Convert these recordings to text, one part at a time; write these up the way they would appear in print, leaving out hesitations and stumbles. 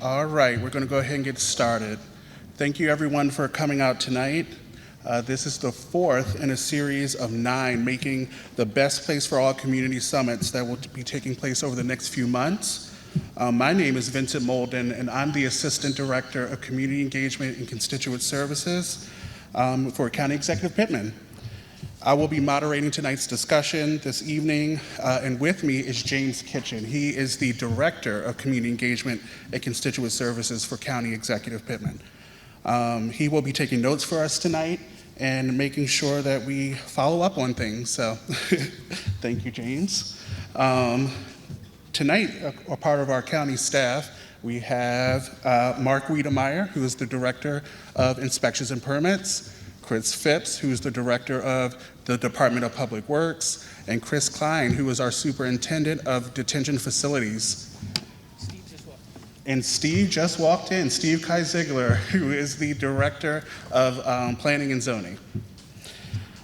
All right, we're going to go ahead and get started. Thank you everyone for coming out tonight. This is the fourth in a series of 9 making the best place for all community summits that will be taking place over the next few months. My name is Vincent Molden, and I'm the Assistant Director of Community Engagement and Constituent Services for County Executive Pittman. I will be moderating tonight's discussion this evening, and with me is James Kitchen. He is the Director of Community Engagement and Constituent Services for County Executive Pittman. He will be taking notes for us tonight and making sure that we follow up on things, so thank you, James. Tonight, a part of our county staff, we have Mark Wiedemeyer, who is the Director of Inspections and Permits, Chris Phipps, who is the Director of the Department of Public Works, and Chris Klein, who is our Superintendent of Detention Facilities. And Steve just walked in, Steve Kai Ziegler, who is the Director of Planning and Zoning.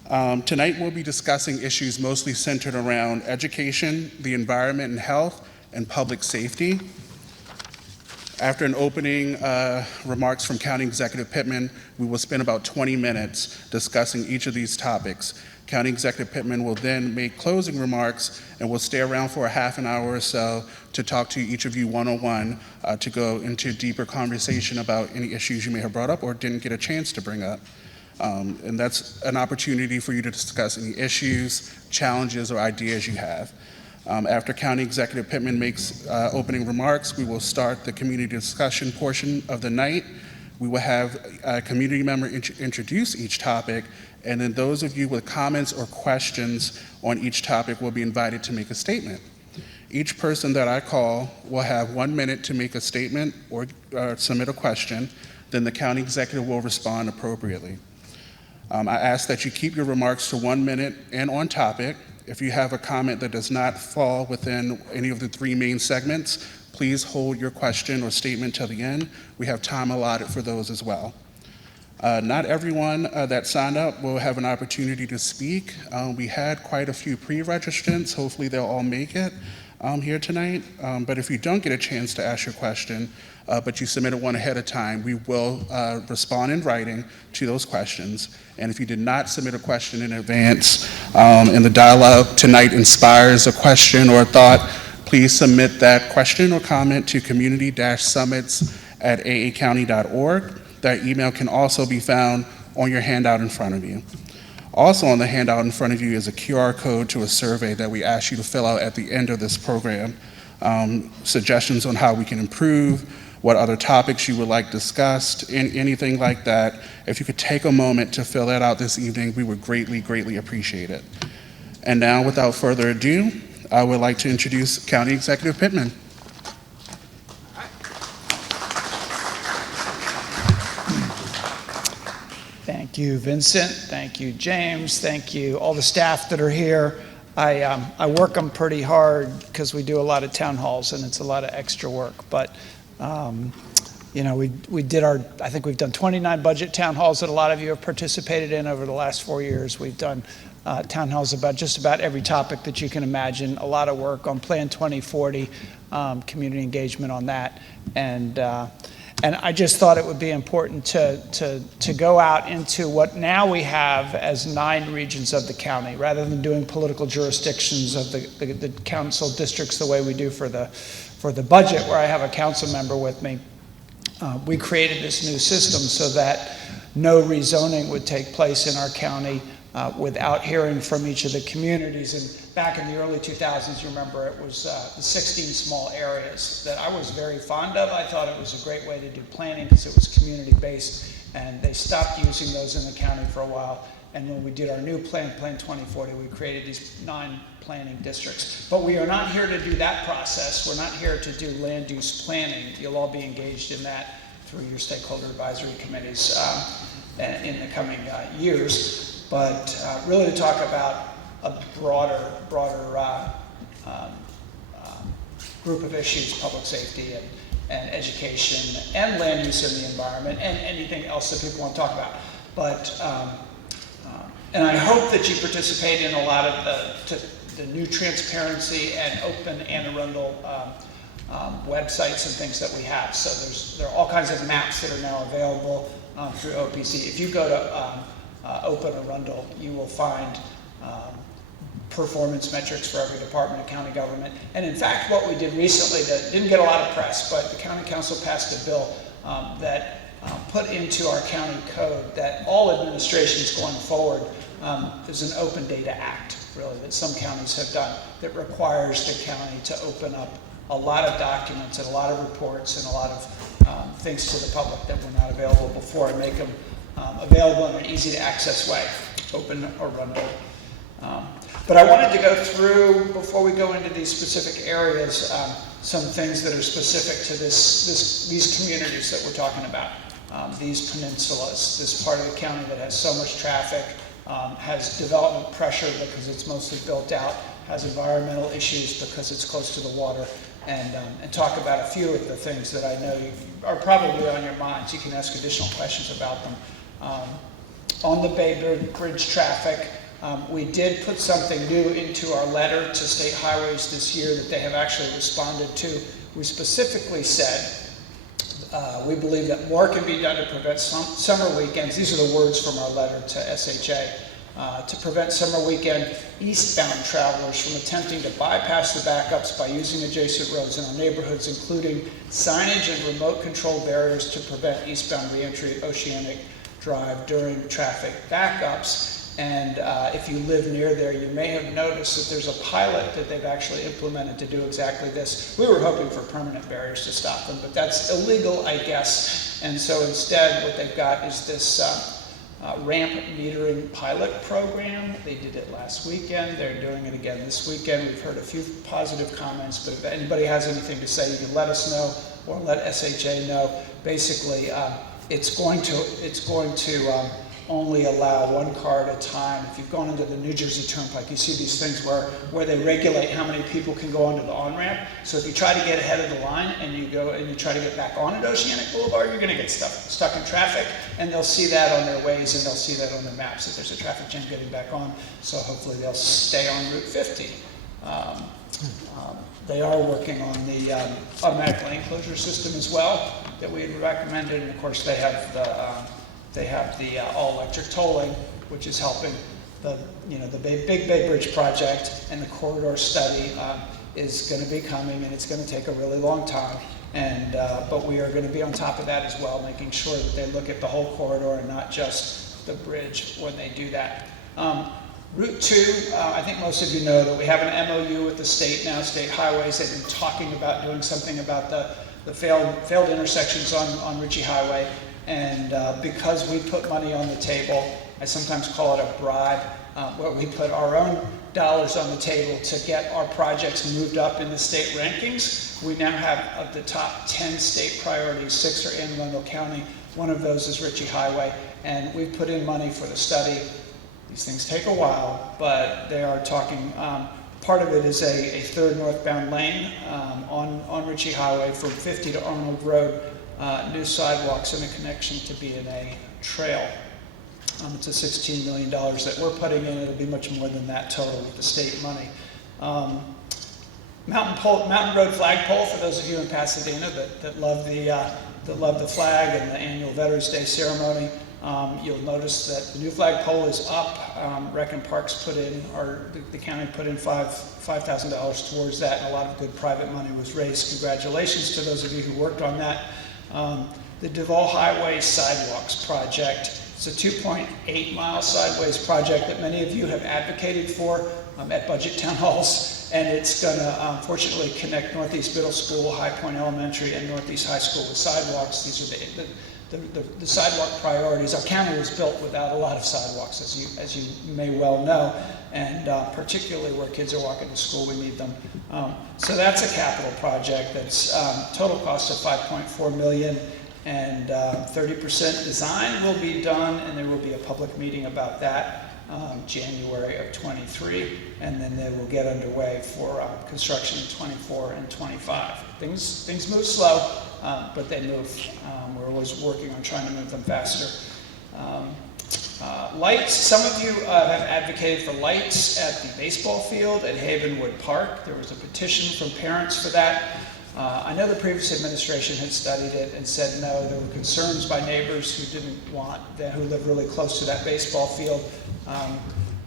Tonight we'll be discussing issues mostly centered around education, the environment and health, and public safety. After an opening remarks from County Executive Pittman, we will spend about 20 minutes discussing each of these topics. County Executive Pittman will then make closing remarks and will stay around for a half an hour or so to talk to each of you one-on-one to go into deeper conversation about any issues you may have brought up or didn't get a chance to bring up. And that's an opportunity for you to discuss any issues, challenges, or ideas you have. After County Executive Pittman makes opening remarks, we will start the community discussion portion of the night. We will have a community member introduce each topic, and then those of you with comments or questions on each topic will be invited to make a statement. Each person that I call will have 1 minute to make a statement or submit a question, then the county executive will respond appropriately. I ask that you keep your remarks to 1 minute and on topic. If you have a comment that does not fall within any of the 3 main segments, please hold your question or statement till the end. We have time allotted for those as well. Not everyone that signed up will have an opportunity to speak. We had quite a few pre-registrants. Hopefully they'll all make it here tonight. But if you don't get a chance to ask your question, but you submitted one ahead of time, we will respond in writing to those questions. And if you did not submit a question in advance and the dialogue tonight inspires a question or a thought, please submit that question or comment to community-summits@aacounty.org. That email can also be found on your handout in front of you. Also on the handout in front of you is a QR code to a survey that we ask you to fill out at the end of this program. Suggestions on how we can improve, what other topics you would like discussed, anything like that. If you could take a moment to fill that out this evening, we would greatly, greatly appreciate it. And now, without further ado, I would like to introduce County Executive Pittman. Thank you, Vincent. Thank you, James. Thank you, all the staff that are here. I work them pretty hard because we do a lot of town halls and it's a lot of extra work. But you know, we did I think we've done 29 budget town halls that a lot of you have participated in over the last 4 years. We've done town halls about just about every topic that you can imagine. A lot of work on Plan 2040, community engagement on that, and I just thought it would be important to go out into what now we have as 9 regions of the county, rather than doing political jurisdictions of the council districts the way we do for the budget, where I have a council member with me. We created this new system so that no rezoning would take place in our county without hearing from each of the communities. And back in the early 2000s, you remember, it was the 16 small areas that I was very fond of. I thought it was a great way to do planning because it was community-based, and they stopped using those in the county for a while. And when we did our new plan, Plan 2040, we created these 9 planning districts. But we are not here to do that process. We're not here to do land use planning. You'll all be engaged in that through your stakeholder advisory committees in the coming years. But really to talk about a broader group of issues, public safety and education and land use in the environment and anything else that people want to talk about. But and I hope that you participate in a lot of the new transparency and open Arundel websites and things that we have. So there are all kinds of maps that are now available through OPC. If you go to Open Arundel, you will find performance metrics for every department of county government. And in fact, what we did recently that didn't get a lot of press, but the county council passed a bill that put into our county code that all administrations going forward, there's an Open Data Act, really, that some counties have done that requires the county to open up a lot of documents and a lot of reports and a lot of things to the public that were not available before, and make them available in an easy to access way, Open Arundel. But I wanted to go through, before we go into these specific areas, some things that are specific to these communities that we're talking about. These peninsulas, this part of the county that has so much traffic, has development pressure because it's mostly built out, has environmental issues because it's close to the water, and talk about a few of the things that I know are probably on your minds. You can ask additional questions about them. On the Bay Bridge traffic, we did put something new into our letter to state highways this year that they have actually responded to. We specifically said, we believe that more can be done to prevent summer weekends. These are the words from our letter to SHA. To prevent summer weekend eastbound travelers from attempting to bypass the backups by using adjacent roads in our neighborhoods, including signage and remote control barriers to prevent eastbound reentry at Oceanic Drive during traffic backups. And if you live near there, you may have noticed that there's a pilot that they've actually implemented to do exactly this. We were hoping for permanent barriers to stop them, but that's illegal, I guess. And so instead, what they've got is this ramp metering pilot program. They did it last weekend. They're doing it again this weekend. We've heard a few positive comments, but if anybody has anything to say, you can let us know or let SHA know. Basically, it's going to only allow one car at a time. If you've gone into the New Jersey Turnpike, you see these things where they regulate how many people can go onto the on-ramp. So if you try to get ahead of the line and you go and you try to get back onto Oceanic Boulevard, you're gonna get stuck in traffic, and they'll see that on their Waze and they'll see that on their maps, that there's a traffic jam getting back on. So hopefully they'll stay on Route 50. They are working on the automatic lane closure system as well that we had recommended, and of course they have the all-electric tolling, which is helping the Big Bay Bridge project, and the corridor study is going to be coming, and it's going to take a really long time. But we are going to be on top of that as well, making sure that they look at the whole corridor and not just the bridge when they do that. Route 2, I think most of you know that we have an MOU with the state now, State Highways. They've been talking about doing something about the failed intersections on Ritchie Highway. And because we put money on the table, I sometimes call it a bribe, where we put our own dollars on the table to get our projects moved up in the state rankings. We now have, of the top 10 state priorities, 6 are in Arundel County. One of those is Ritchie Highway, and we've put in money for the study. These things take a while, but they are talking. Part of it is a third northbound lane on Ritchie Highway from 50 to Arnold Road. New sidewalks and a connection to B&A Trail. It's a $16 million that we're putting in. It'll be much more than that total with the state money. Mountain Road flagpole, for those of you in Pasadena that love the flag and the annual Veterans Day ceremony. You'll notice that the new flagpole is up. Rec and Parks put in, or the county put in $5,000 towards that, and a lot of good private money was raised. Congratulations to those of you who worked on that. The Duval Highway Sidewalks Project. It's a 2.8 mile sideways project that many of you have advocated for at budget town halls, and it's going to fortunately connect Northeast Middle School, High Point Elementary, and Northeast High School with sidewalks. These are the sidewalk priorities. Our county was built without a lot of sidewalks, as you may well know, and particularly where kids are walking to school, we need them. So that's a capital project that's total cost of $5.4 million, and 30% design will be done, and there will be a public meeting about that January of 23, and then they will get underway for construction in 24 and 25. Things move slow, but they move. We're always working on trying to move them faster. Lights, some of you have advocated for lights at the baseball field at Havenwood Park. There was a petition from parents for that. I know the previous administration had studied it and said no. There were concerns by neighbors who didn't want that, who lived really close to that baseball field.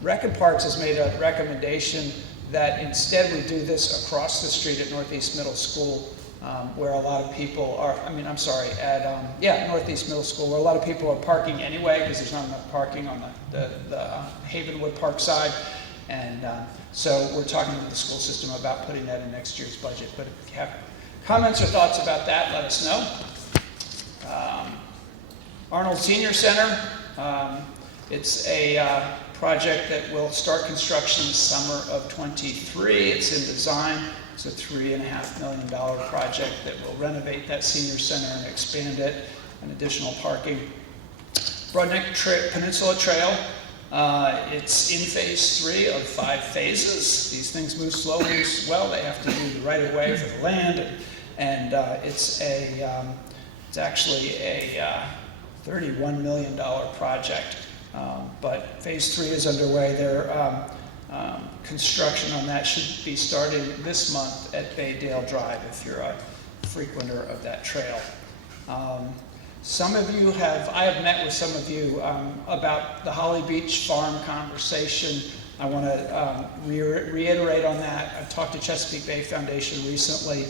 Rec and Parks has made a recommendation that instead we do this across the street at Northeast Middle School, where a lot of people are, at Northeast Middle School, where a lot of people are parking anyway because there's not enough parking on the Havenwood Park side. And so we're talking to the school system about putting that in next year's budget. But if you have comments or thoughts about that, let us know. Arnold Senior Center, it's a project that will start construction summer of '23. It's in design. It's a $3.5 million project that will renovate that senior center and expand it, and additional parking. Broadneck Peninsula Trail, it's in phase 3 of 5 phases. These things move slowly as well. They have to do the right of way for the land, and it's actually a $31 million project. But phase 3 is underway. Construction on that should be starting this month at Baydale Drive if you're a frequenter of that trail. Some of you I have met with some of you about the Holly Beach Farm conversation. I want to reiterate on that. I've talked to Chesapeake Bay Foundation recently.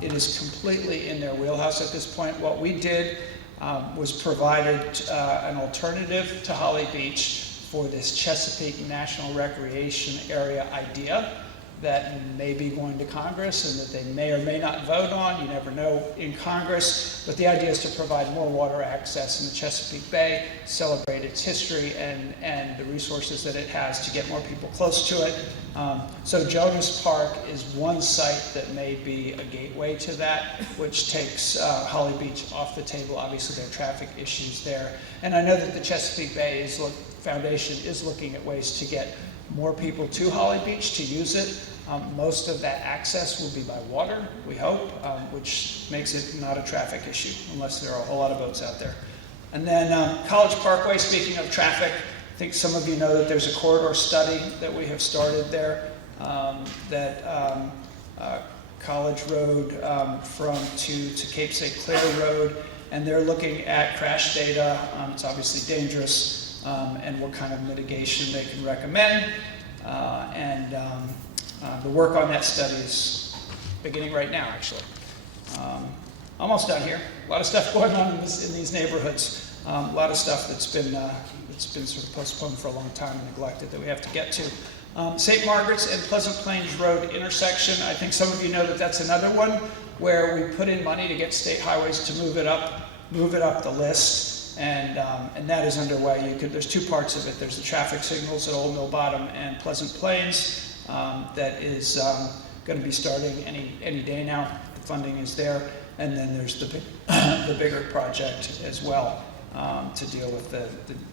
It is completely in their wheelhouse at this point. What we did was provided an alternative to Holly Beach for this Chesapeake National Recreation Area idea that may be going to Congress and that they may or may not vote on. You never know in Congress. But the idea is to provide more water access in the Chesapeake Bay, celebrate its history and the resources that it has to get more people close to it. So Jonas Park is one site that may be a gateway to that, which takes Holly Beach off the table. Obviously, there are traffic issues there. And I know that the Chesapeake Bay Foundation is looking at ways to get more people to Holly Beach to use it. Most of that access will be by water, we hope, which makes it not a traffic issue unless there are a whole lot of boats out there. And then College Parkway, speaking of traffic, I think some of you know that there's a corridor study that we have started there, College Road to Cape St. Clair Road, and they're looking at crash data. It's obviously dangerous, and what kind of mitigation they can recommend. The work on that study is beginning right now, actually. Almost done here. A lot of stuff going on in these neighborhoods. A lot of stuff that's been sort of postponed for a long time and neglected that we have to get to. St. Margaret's and Pleasant Plains Road intersection. I think some of you know that that's another one where we put in money to get state highways to move it up the list. And that is underway. There's 2 parts of it. There's the traffic signals at Old Mill Bottom and Pleasant Plains that is going to be starting any day now. The funding is there. And then there's the bigger project as well to deal with the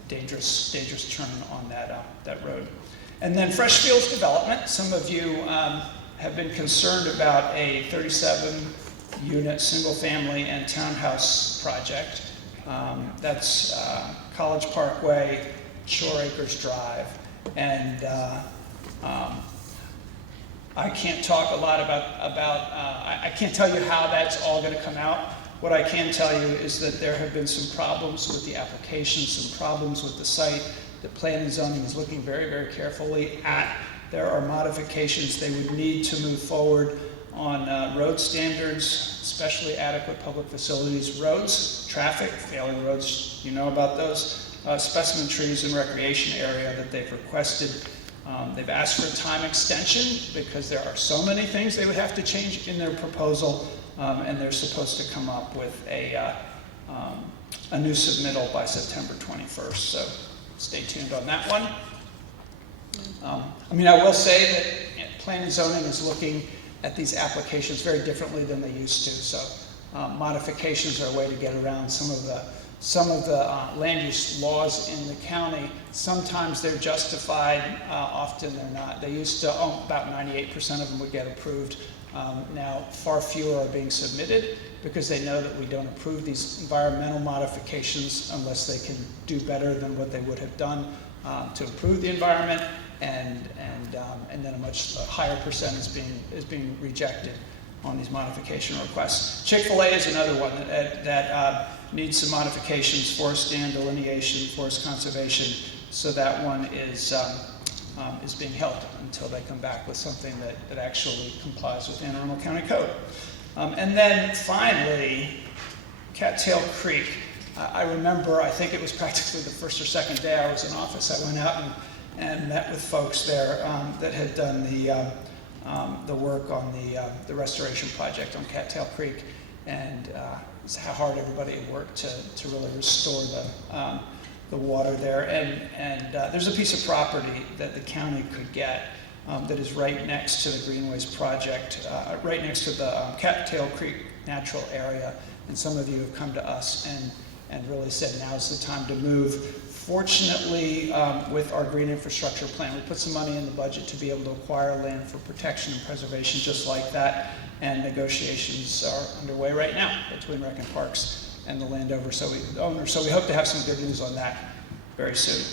dangerous turn on that road. And then Freshfields Development. Some of you have been concerned about a 37-unit single-family and townhouse project. That's College Parkway, Shore Acres Drive, and I can't talk a lot I can't tell you how that's all going to come out. What I can tell you is that there have been some problems with the application, some problems with the site that Planning and Zoning is looking very, very carefully at. There are modifications they would need to move forward on road standards, especially adequate public facilities, roads, traffic, failing roads, you know about those, specimen trees and recreation area that they've requested. They've asked for a time extension because there are so many things they would have to change in their proposal, and they're supposed to come up with a new submittal by September 21st, so stay tuned on that one. I will say that Planning and Zoning is looking at these applications very differently than they used to, so modifications are a way to get around some of the land use laws in the county. Sometimes they're justified, often they're not. They used to, about 98% of them would get approved. Now far fewer are being submitted because they know that we don't approve these environmental modifications unless they can do better than what they would have done to improve the environment, and then a much higher percent is being rejected. on these modification requests. Chick-fil-A is another one that needs some modifications, forest stand delineation, forest conservation, so that one is being held until they come back with something that actually complies with Anne Arundel County Code. And then finally, Cattail Creek. I remember, I think it was practically the first or second day I was in office, I went out and met with folks there that had done the work on the restoration project on Cattail Creek, and how hard everybody had worked to really restore the water there. And there's a piece of property that the county could get that is right next to the Greenways project, right next to the Cattail Creek natural area. And some of you have come to us and really said now's the time to move. Fortunately, with our green infrastructure plan, we put some money in the budget to be able to acquire land for protection and preservation just like that. And negotiations are underway right now between Rec and Parks and the landowner. So we hope to have some good news on that very soon.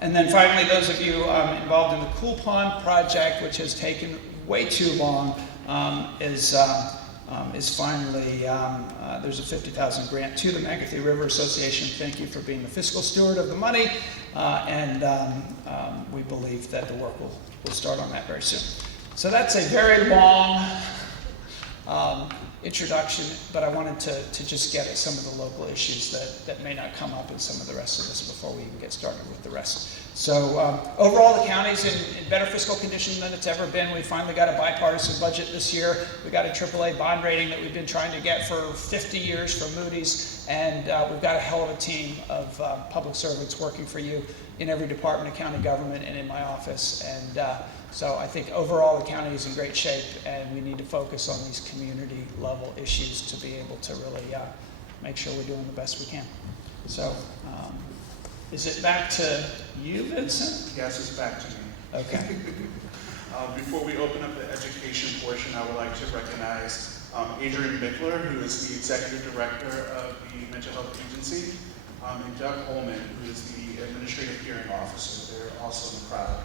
And then finally, those of you involved in the Cool Pond project, which has taken way too long, is finally, there's a $50,000 grant to the Magothy River Association. Thank you for being the fiscal steward of the money, and we believe that the work will start on that very soon. So that's a very long introduction, but I wanted to just get at some of the local issues that may not come up in some of the rest of this before we even get started with the rest. So overall, the county's in better fiscal condition than it's ever been. We finally got a bipartisan budget this year. We got a AAA bond rating that we've been trying to get for 50 years from Moody's, and we've got a hell of a team of public servants working for you in every department of county government and in my office. And so I think overall the county is in great shape, and we need to focus on these community level issues to be able to really make sure we're doing the best we can. So is it back to you, Vincent? Yes, it's back to me. Okay. Before we open up the education portion, I would like to recognize Adrian Bickler, who is the Executive Director of the Mental Health Agency, and Doug Holman, who is the Administrative Hearing Officer. They're also in the crowd.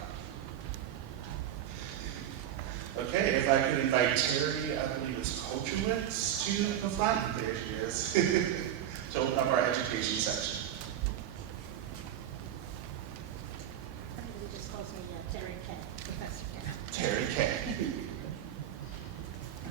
Okay, if I could invite Terry, I believe it's Kakowitz, to the front. There she is, to open up our education section. Everybody just calls me Terry K, Professor K. Terry K.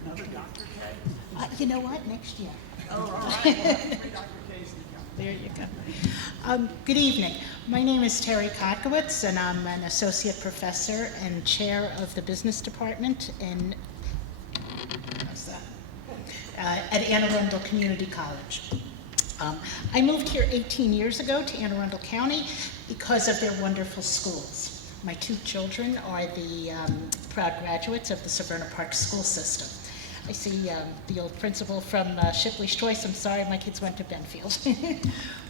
Another Dr. K? You know what? Next year. Oh, all right. We'll have 3 Dr. Ks. There you go. Good evening. My name is Terry Kakowitz, and I'm an associate professor and chair of the business department at Anne Arundel Community College. I moved here 18 years ago to Anne Arundel County because of their wonderful schools. My 2 children are the proud graduates of the Severna Park school system. I see the old principal from Shipley's Choice. I'm sorry, my kids went to Benfield.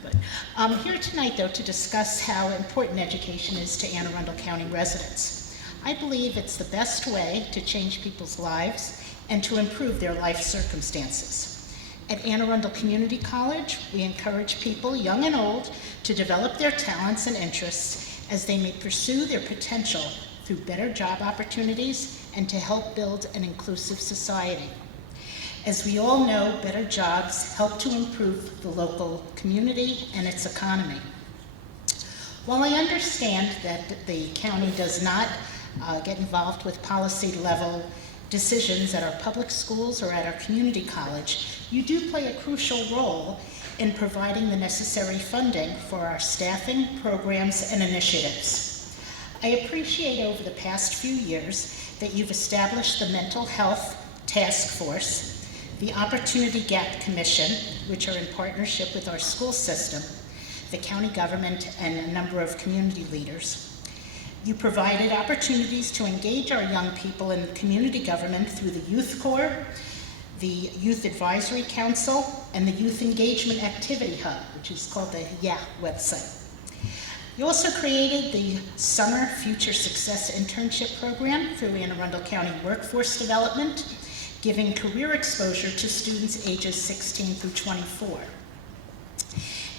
But I'm here tonight, though, to discuss how important education is to Anne Arundel County residents. I believe it's the best way to change people's lives and to improve their life circumstances. At Anne Arundel Community College, we encourage people, young and old, to develop their talents and interests as they may pursue their potential through better job opportunities and to help build an inclusive society. As we all know, better jobs help to improve the local community and its economy. While I understand that the county does not get involved with policy level decisions at our public schools or at our community college, you do play a crucial role in providing the necessary funding for our staffing, programs, and initiatives. I appreciate over the past few years that you've established the Mental Health Task Force, the Opportunity Gap Commission, which are in partnership with our school system, the county government, and a number of community leaders. You provided opportunities to engage our young people in community government through the Youth Corps, the Youth Advisory Council, and the Youth Engagement Activity Hub, which is called the YA website. You also created the Summer Future Success Internship Program through Anne Arundel County Workforce Development, giving career exposure to students ages 16 through 24.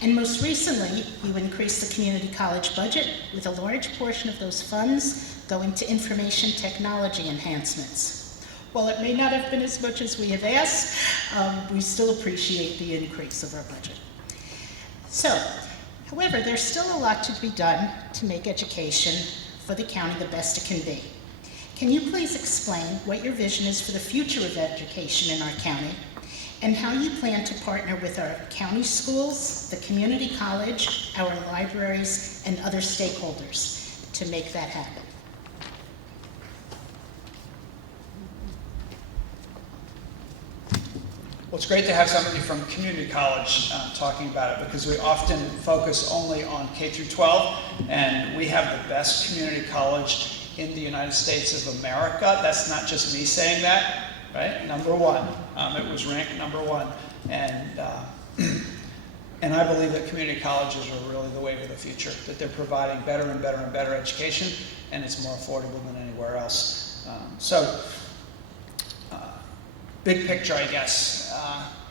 And most recently, you increased the community college budget with a large portion of those funds going to information technology enhancements. While it may not have been as much as we have asked, we still appreciate the increase of our budget. So, however, there's still a lot to be done to make education for the county the best it can be. Can you please explain what your vision is for the future of education in our county, and how you plan to partner with our county schools, the community college, our libraries, and other stakeholders to make that happen? Well, it's great to have somebody from community college talking about it, because we often focus only on K through 12, and we have the best community college in the United States of America. That's not just me saying that, right? Number one. It was ranked number one. And I believe that community colleges are really the way of the future, that they're providing better and better and better education, and it's more affordable than anywhere else. Big picture, I guess.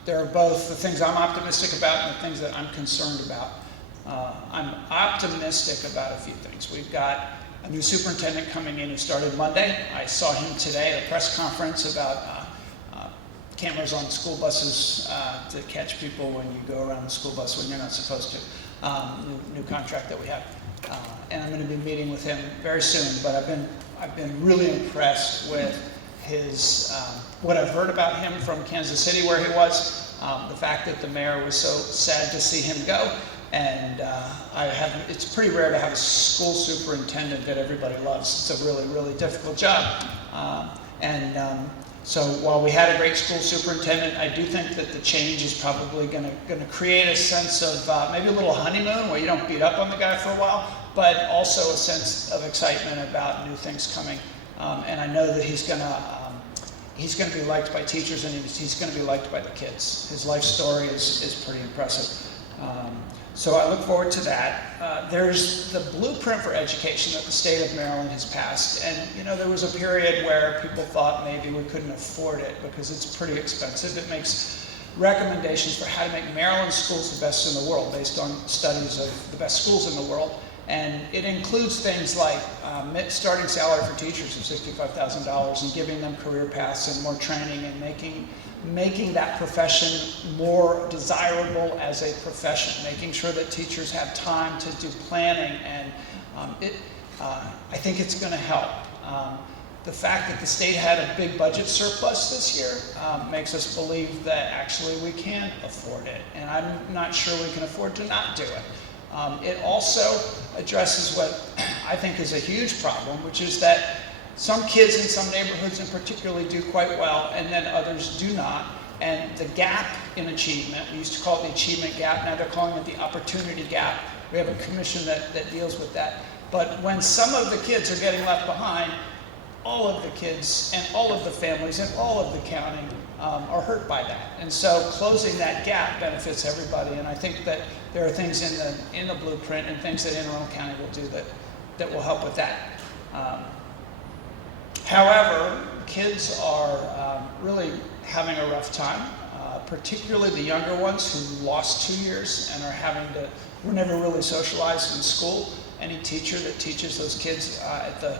There are both the things I'm optimistic about and the things that I'm concerned about. I'm optimistic about a few things. We've got a new superintendent coming in who started Monday. I saw him today at a press conference about cameras on school buses to catch people when you go around the school bus when you're not supposed to. New contract that we have. And I'm going to be meeting with him very soon, but I've been really impressed with his, what I've heard about him from Kansas City where he was, the fact that the mayor was so sad to see him go, and it's pretty rare to have a school superintendent that everybody loves. It's a really, really difficult job. So while we had a great school superintendent, I do think that the change is probably going to create a sense of maybe a little honeymoon where you don't beat up on the guy for a while, but also a sense of excitement about new things coming. And I know that he's going to be liked by teachers, and he's going to be liked by the kids. His life story is pretty impressive. So I look forward to that. There's the blueprint for education that the state of Maryland has passed. And there was a period where people thought maybe we couldn't afford it because it's pretty expensive. It makes recommendations for how to make Maryland schools the best in the world based on studies of the best schools in the world. And it includes things like starting salary for teachers of $65,000 and giving them career paths and more training and making that profession more desirable as a profession, making sure that teachers have time to do planning, and I think it's going to help. The fact that the state had a big budget surplus this year makes us believe that actually we can afford it, and I'm not sure we can afford to not do it. It also addresses what I think is a huge problem, which is that some kids in some neighborhoods in particular do quite well, and then others do not. And the gap in achievement, we used to call it the achievement gap, now they're calling it the opportunity gap. We have a commission that deals with that. But when some of the kids are getting left behind, all of the kids and all of the families and all of the county are hurt by that. And so closing that gap benefits everybody, and I think that there are things in the blueprint and things that Anne Arundel County will do that will help with that. However, kids are really having a rough time, particularly the younger ones who lost 2 years and were never really socialized in school. Any teacher that teaches those kids at the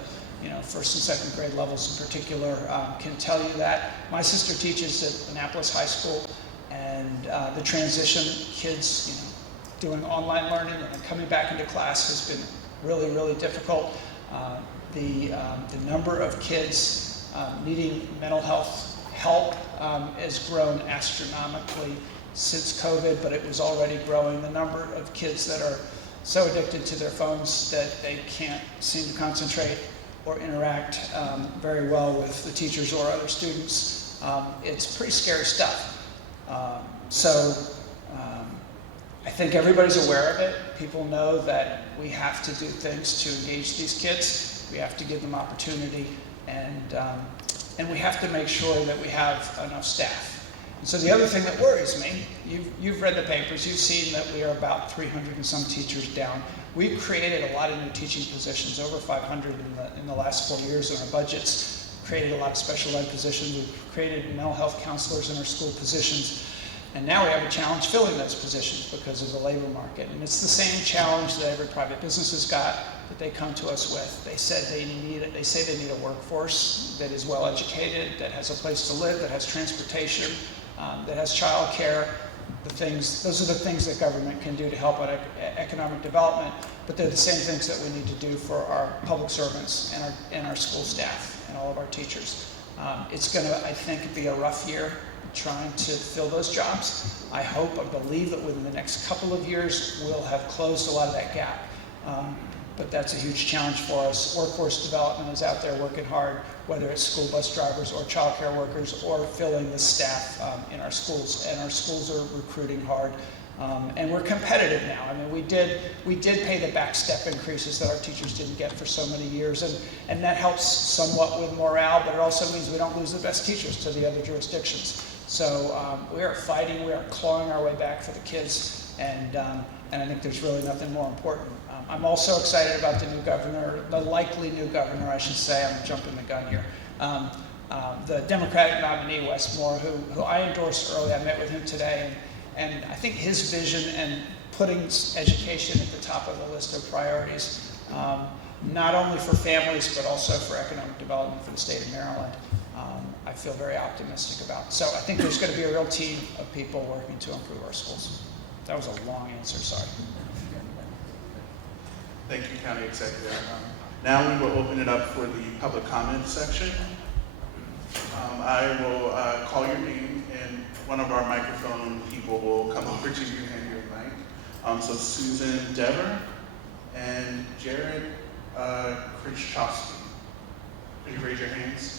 first and second grade levels in particular can tell you that. My sister teaches at Annapolis High School, and the transition, kids doing online learning and then coming back into class has been really, really difficult. The number of kids needing mental health help has grown astronomically since COVID, but it was already growing. The number of kids that are so addicted to their phones that they can't seem to concentrate or interact very well with the teachers or other students. It's pretty scary stuff. I think everybody's aware of it. People know that we have to do things to engage these kids. We have to give them opportunity, and we have to make sure that we have enough staff. And so the other thing that worries me, you've read the papers, you've seen that we are about 300 and some teachers down. We've created a lot of new teaching positions, over 500 in the last 4 years in our budgets, created a lot of special ed positions, we've created mental health counselors in our school positions, and now we have a challenge filling those positions because of the labor market. And it's the same challenge that every private business has got, that they come to us with. They say they need a workforce that is well educated, that has a place to live, that has transportation, that has childcare. Those are the things that government can do to help out economic development, but they're the same things that we need to do for our public servants and our school staff and all of our teachers. It's going to, I think, be a rough year trying to fill those jobs. I believe that within the next couple of years, we'll have closed a lot of that gap. But that's a huge challenge for us. Workforce development is out there working hard, whether it's school bus drivers or childcare workers or filling the staff in our schools. And our schools are recruiting hard. And we're competitive now. I mean, we did pay the back step increases that our teachers didn't get for so many years, and that helps somewhat with morale, but it also means we don't lose the best teachers to the other jurisdictions. So we are fighting, we are clawing our way back for the kids, and I think there's really nothing more important. I'm also excited about the new governor, the likely new governor, I should say. I'm jumping the gun here. The Democratic nominee, Wes Moore, who I endorsed early. I met with him today, and I think his vision and putting education at the top of the list of priorities, not only for families, but also for economic development for the state of Maryland, I feel very optimistic about. So I think there's going to be a real team of people working to improve our schools. That was a long answer, sorry. Thank you, County Executive. Now we will open it up for the public comment section. I will call your name, and one of our microphone people will come over to you and hand you a mic. So Susan Dever and Jared Krichowski. Could you raise your hands?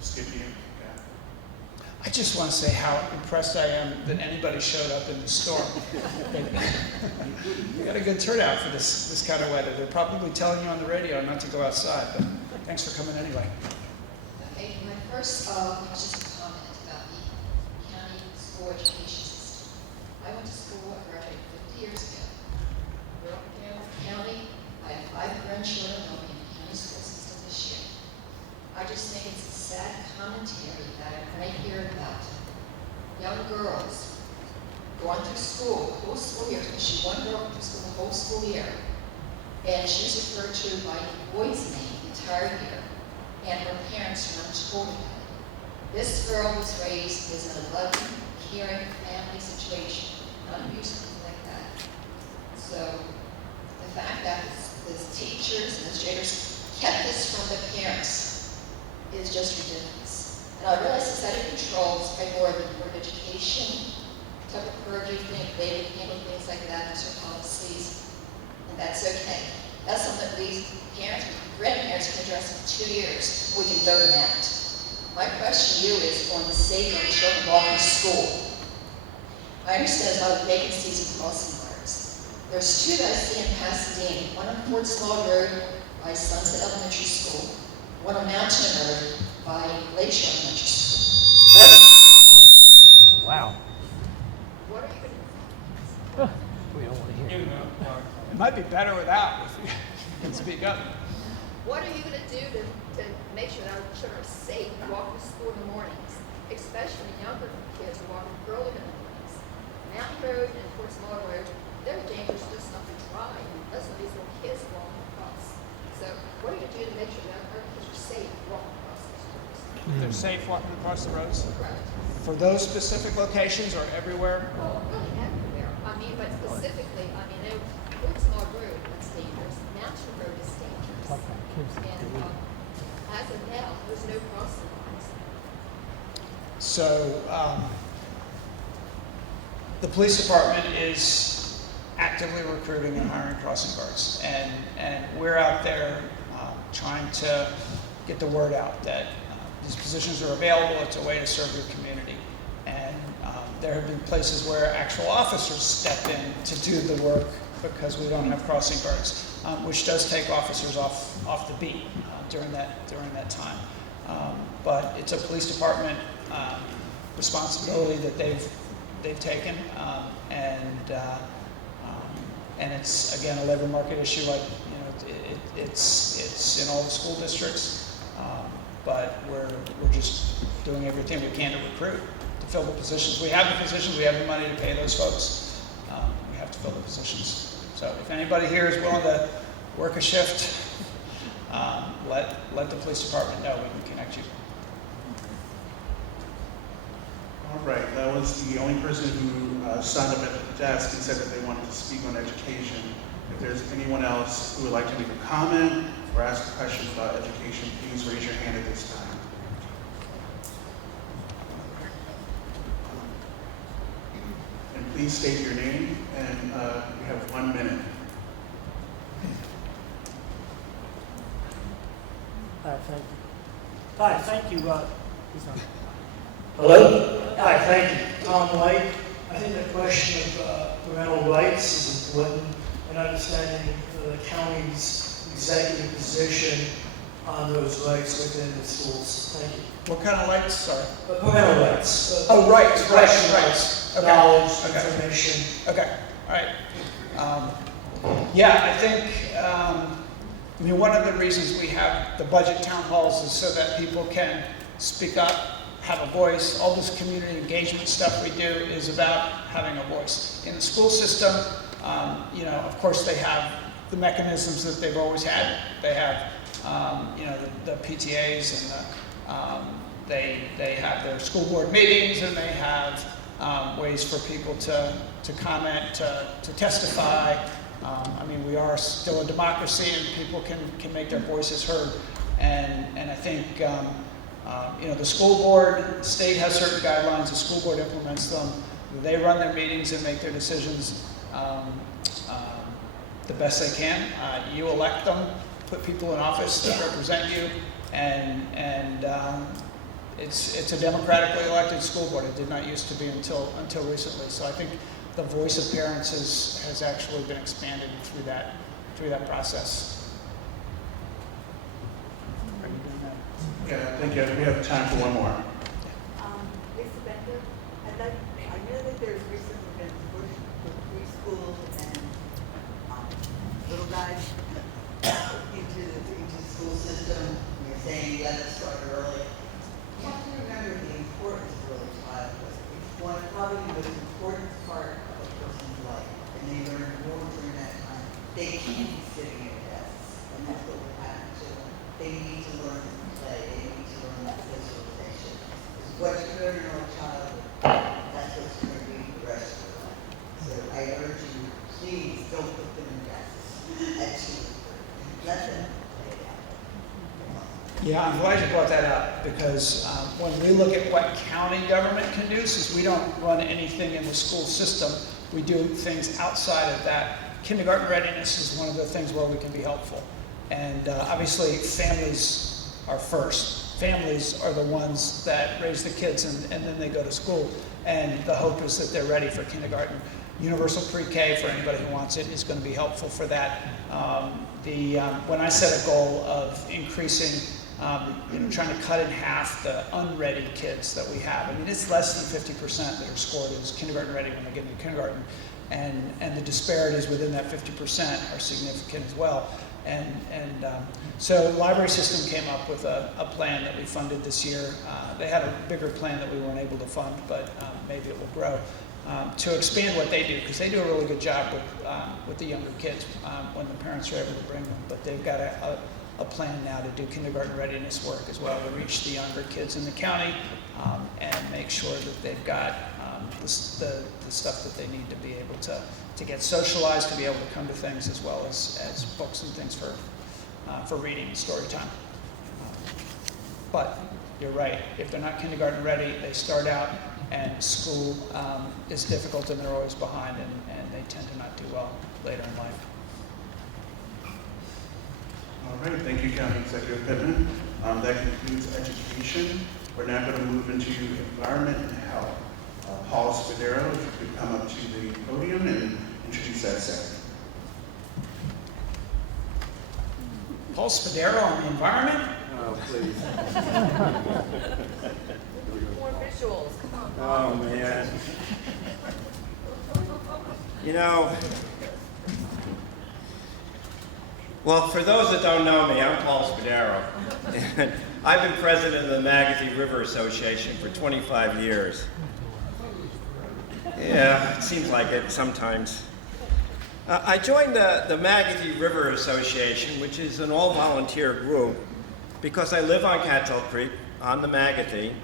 Skippy. I just want to say how impressed I am that anybody showed up in the storm. We got a good turnout for this kind of weather. They're probably telling you on the radio not to go outside, but thanks for coming anyway. Okay, my first was just a comment about the county school education system. I went to school, I graduated 50 years ago. I grew up in Havenwood County. I have 5 grandchildren. They'll be in the county school system this year. I just think it's a sad commentary that I hear about young girls going through school the whole school year, especially one girl went through school the whole school year, and she's referred to by the boy's name the entire year, and her parents are not told about it. This girl was raised as an loving, caring family situation, not abusive, like that. So the fact that the teachers and administrators kept this from the parents is just ridiculous. And I realize it's out of control, it's by more of the Board of Education, type of purview thing, they would handle things like that, those are policies, and that's okay. That's something that we parents, grandparents can address in 2 years. We can vote on that. My question to you is on the safety of children walking to school. I understand there's a lot of vacancies and crossing guards. There's 2 that I see in Pasadena, one on Fort Small Road by Sunset Elementary School, one on Mountain Road by Glacier Elementary School. Wow. What are you going to do? We don't want to hear. It might be better without if you can speak up. What are you going to do to make sure that our children are safe walking to school in the mornings, especially younger kids who walk early in the mornings? Mountain Road and Fort Small Road, they're dangerous just not to drive. That's what these little kids walking across. So what are you going to do to make sure that our kids are safe walking across these roads? They're safe walking across the roads. Correct. For those specific locations or everywhere? Well, really everywhere. I mean, but specifically, I mean, Fort Small Road is dangerous. Mountain Road is dangerous. And as of now, there's no crossing lines. So the police department is actively recruiting and hiring crossing guards, and we're out there trying to get the word out that these positions are available. It's a way to serve your community, and there have been places where actual officers step in to do the work because we don't have crossing guards, which does take officers off the beat during that time. But it's a police department responsibility that they've taken, and it's again a labor market issue. Like it's in all the school districts, but we're just doing everything we can to recruit, to fill the positions. We have the positions. We have the money to pay those folks. We have to fill the positions. So if anybody here is willing to work a shift, let the police department know. We can connect you. All right, that was the only person who signed up at the desk and said that they wanted to speak on education. If there's anyone else who would like to make a comment or ask a question about education, please raise your hand at this time. And please state your name, and you have 1 minute. Thank you. Hi, thank you. He's on. Hello? Hi, thank you. Tom White. I think the question of parental rights is important in understanding the county's executive position on those rights within the schools. Thank you. What kind of lights? Sorry. Parental rights. Oh, rights. Rights. Okay. Knowledge, Okay. information. Okay, all right. Yeah, I think, I mean, one of the reasons we have the budget town halls is so that people can speak up, have a voice. All this community engagement stuff we do is about having a voice. In the school system, you know, of course they have the mechanisms that they've always had. They have, you know, the PTAs and they have their school board meetings, and they have ways for people to comment, to testify. I mean, we are still a democracy, and people can make their voices heard. And I think, you know, the school board, the state has certain guidelines, the school board implements them. They run their meetings and make their decisions the best they can. You elect them, put people in office that represent you, and it's a democratically elected school board. It did not used to be until recently. So I think the voice of parents has actually been expanded through that process. Are you doing that? Yeah, thank you. We have time for one more. Lisa Bender, I know that there's recently been push for preschool and little guys into the school system. You're saying you got to start early. You have to remember the importance of early childhood. It's probably the most important part of a person's life, and they learn more during that time. They can't be sitting at desks, and that's what would happen to them. They need to learn to play. They need to learn that socialization. Because what you learn in early childhood, that's what's going to be the rest of your life. So I urge you, please don't put them in desks. Let them play it out. Yeah, I'm glad you brought that up, because when we look at what county government can do, since we don't run anything in the school system, we do things outside of that. Kindergarten readiness is one of the things where we can be helpful. And obviously, families are first. Families are the ones that raise the kids, and then they go to school. And the hope is that they're ready for kindergarten. Universal pre-K, for anybody who wants it, is going to be helpful for that. When I set a goal of increasing, you know, trying to cut in half the unready kids that we have. I mean, it's less than 50% that are scored as kindergarten ready when they get into kindergarten. And the disparities within that 50% are significant as well. So the library system came up with a plan that we funded this year. They had a bigger plan that we weren't able to fund, but maybe it will grow, to expand what they do, because they do a really good job with the younger kids when the parents are able to bring them. But they've got a plan now to do kindergarten readiness work as well, to reach the younger kids in the county and make sure that they've got the stuff that they need to be able to get socialized, to be able to come to things, as well as books and things for reading and story time. But you're right, if they're not kindergarten ready, they start out and school is difficult and they're always behind, and they tend to not do well later in life. All right, thank you, County Executive Pittman. That concludes education. We're now going to move into environment and health. Paul Spadero, if you could come up to the podium and introduce that section. Paul Spadero on the environment? Oh, please. More visuals, come on. Oh, man. You know, well, for those that don't know me, I'm Paul Spadero. I've been president of the Magazine River Association for 25 years. Yeah, it seems like it sometimes. I joined the Magothy River Association, which is an all-volunteer group, because I live on Cattail Creek, on the Magothy,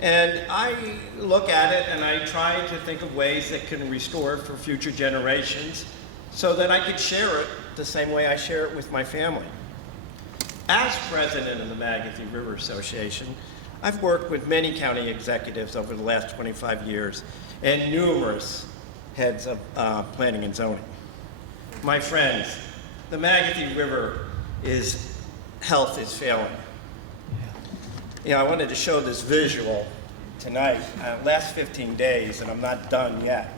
and I look at it and I try to think of ways that can restore it for future generations so that I could share it the same way I share it with my family. As president of the Magothy River Association, I've worked with many county executives over the last 25 years and numerous heads of planning and zoning. My friends, the Magothy River health is failing. I wanted to show this visual tonight. Last 15 days, and I'm not done yet,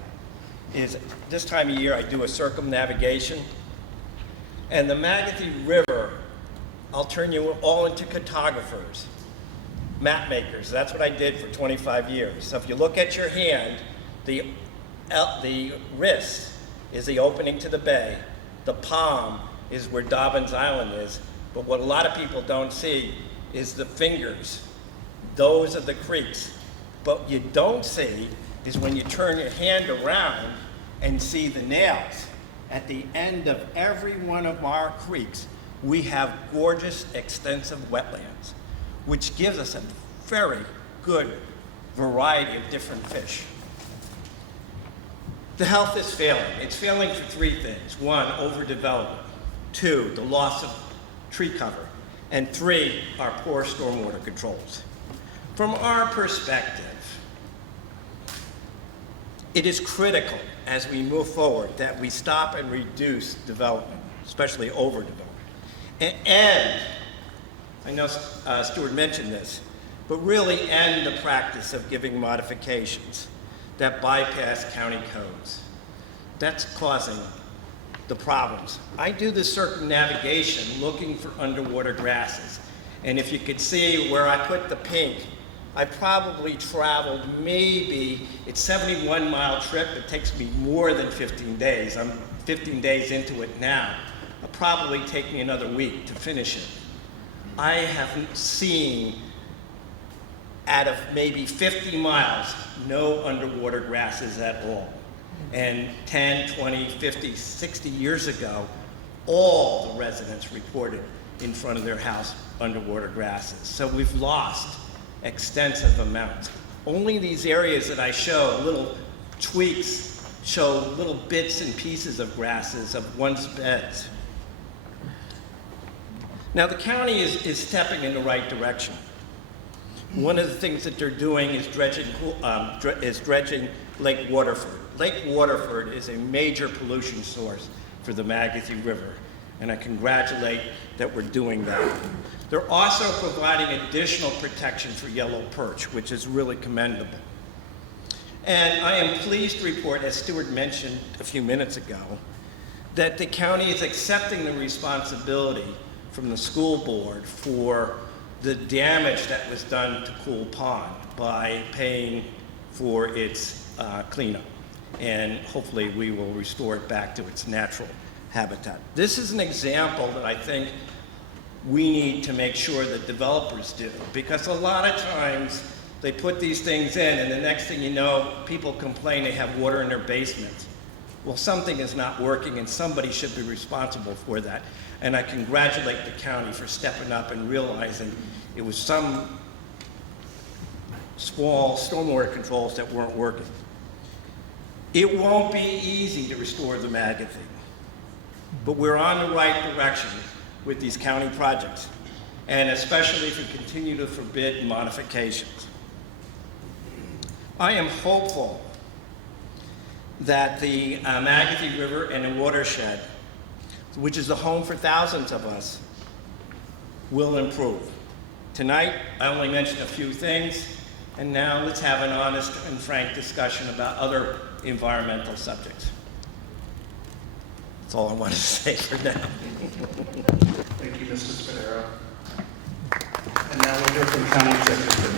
is this time of year I do a circumnavigation. And the Magothy River, I'll turn you all into cartographers, map makers. That's what I did for 25 years. So if you look at your hand, the wrist is the opening to the bay. The palm is where Dobbins Island is. But what a lot of people don't see is the fingers. Those are the creeks. But what you don't see is when you turn your hand around and see the nails. At the end of every one of our creeks, we have gorgeous, extensive wetlands, which gives us a very good variety of different fish. The health is failing. It's failing for three things. One, overdevelopment. Two, the loss of tree cover. And three, our poor stormwater controls. From our perspective, it is critical as we move forward that we stop and reduce development, especially overdevelopment. And I know Stuart mentioned this, but really end the practice of giving modifications that bypass county codes. That's causing the problems. I do the circumnavigation looking for underwater grasses. And if you could see where I put the pink, I probably traveled maybe, it's a 71-mile trip. It takes me more than 15 days. I'm 15 days into it now. It'll probably take me another week to finish it. I haven't seen, out of maybe 50 miles, no underwater grasses at all. And 10, 20, 50, 60 years ago, all the residents reported in front of their house underwater grasses. So we've lost extensive amounts. Only these areas that I show, little tweaks, show little bits and pieces of grasses of once beds. Now the county is stepping in the right direction. One of the things that they're doing is dredging Lake Waterford. Lake Waterford is a major pollution source for the Magothy River, and I congratulate that we're doing that. They're also providing additional protection for yellow perch, which is really commendable. And I am pleased to report, as Stuart mentioned a few minutes ago, that the county is accepting the responsibility from the school board for the damage that was done to Cool Pond by paying for its cleanup. And hopefully we will restore it back to its natural habitat. This is an example that I think we need to make sure that developers do, because a lot of times they put these things in and the next thing you know, people complain they have water in their basements. Well, something is not working and somebody should be responsible for that. And I congratulate the county for stepping up and realizing it was some small stormwater controls that weren't working. It won't be easy to restore the Magothy, but we're on the right direction with these county projects, and especially if we continue to forbid modifications. I am hopeful that the Magothy River and the watershed, which is the home for thousands of us, will improve. Tonight, I only mentioned a few things, and now let's have an honest and frank discussion about other environmental subjects. That's all I want to say for now. Thank you, Mr. Spadero. And now we'll hear from County Executive.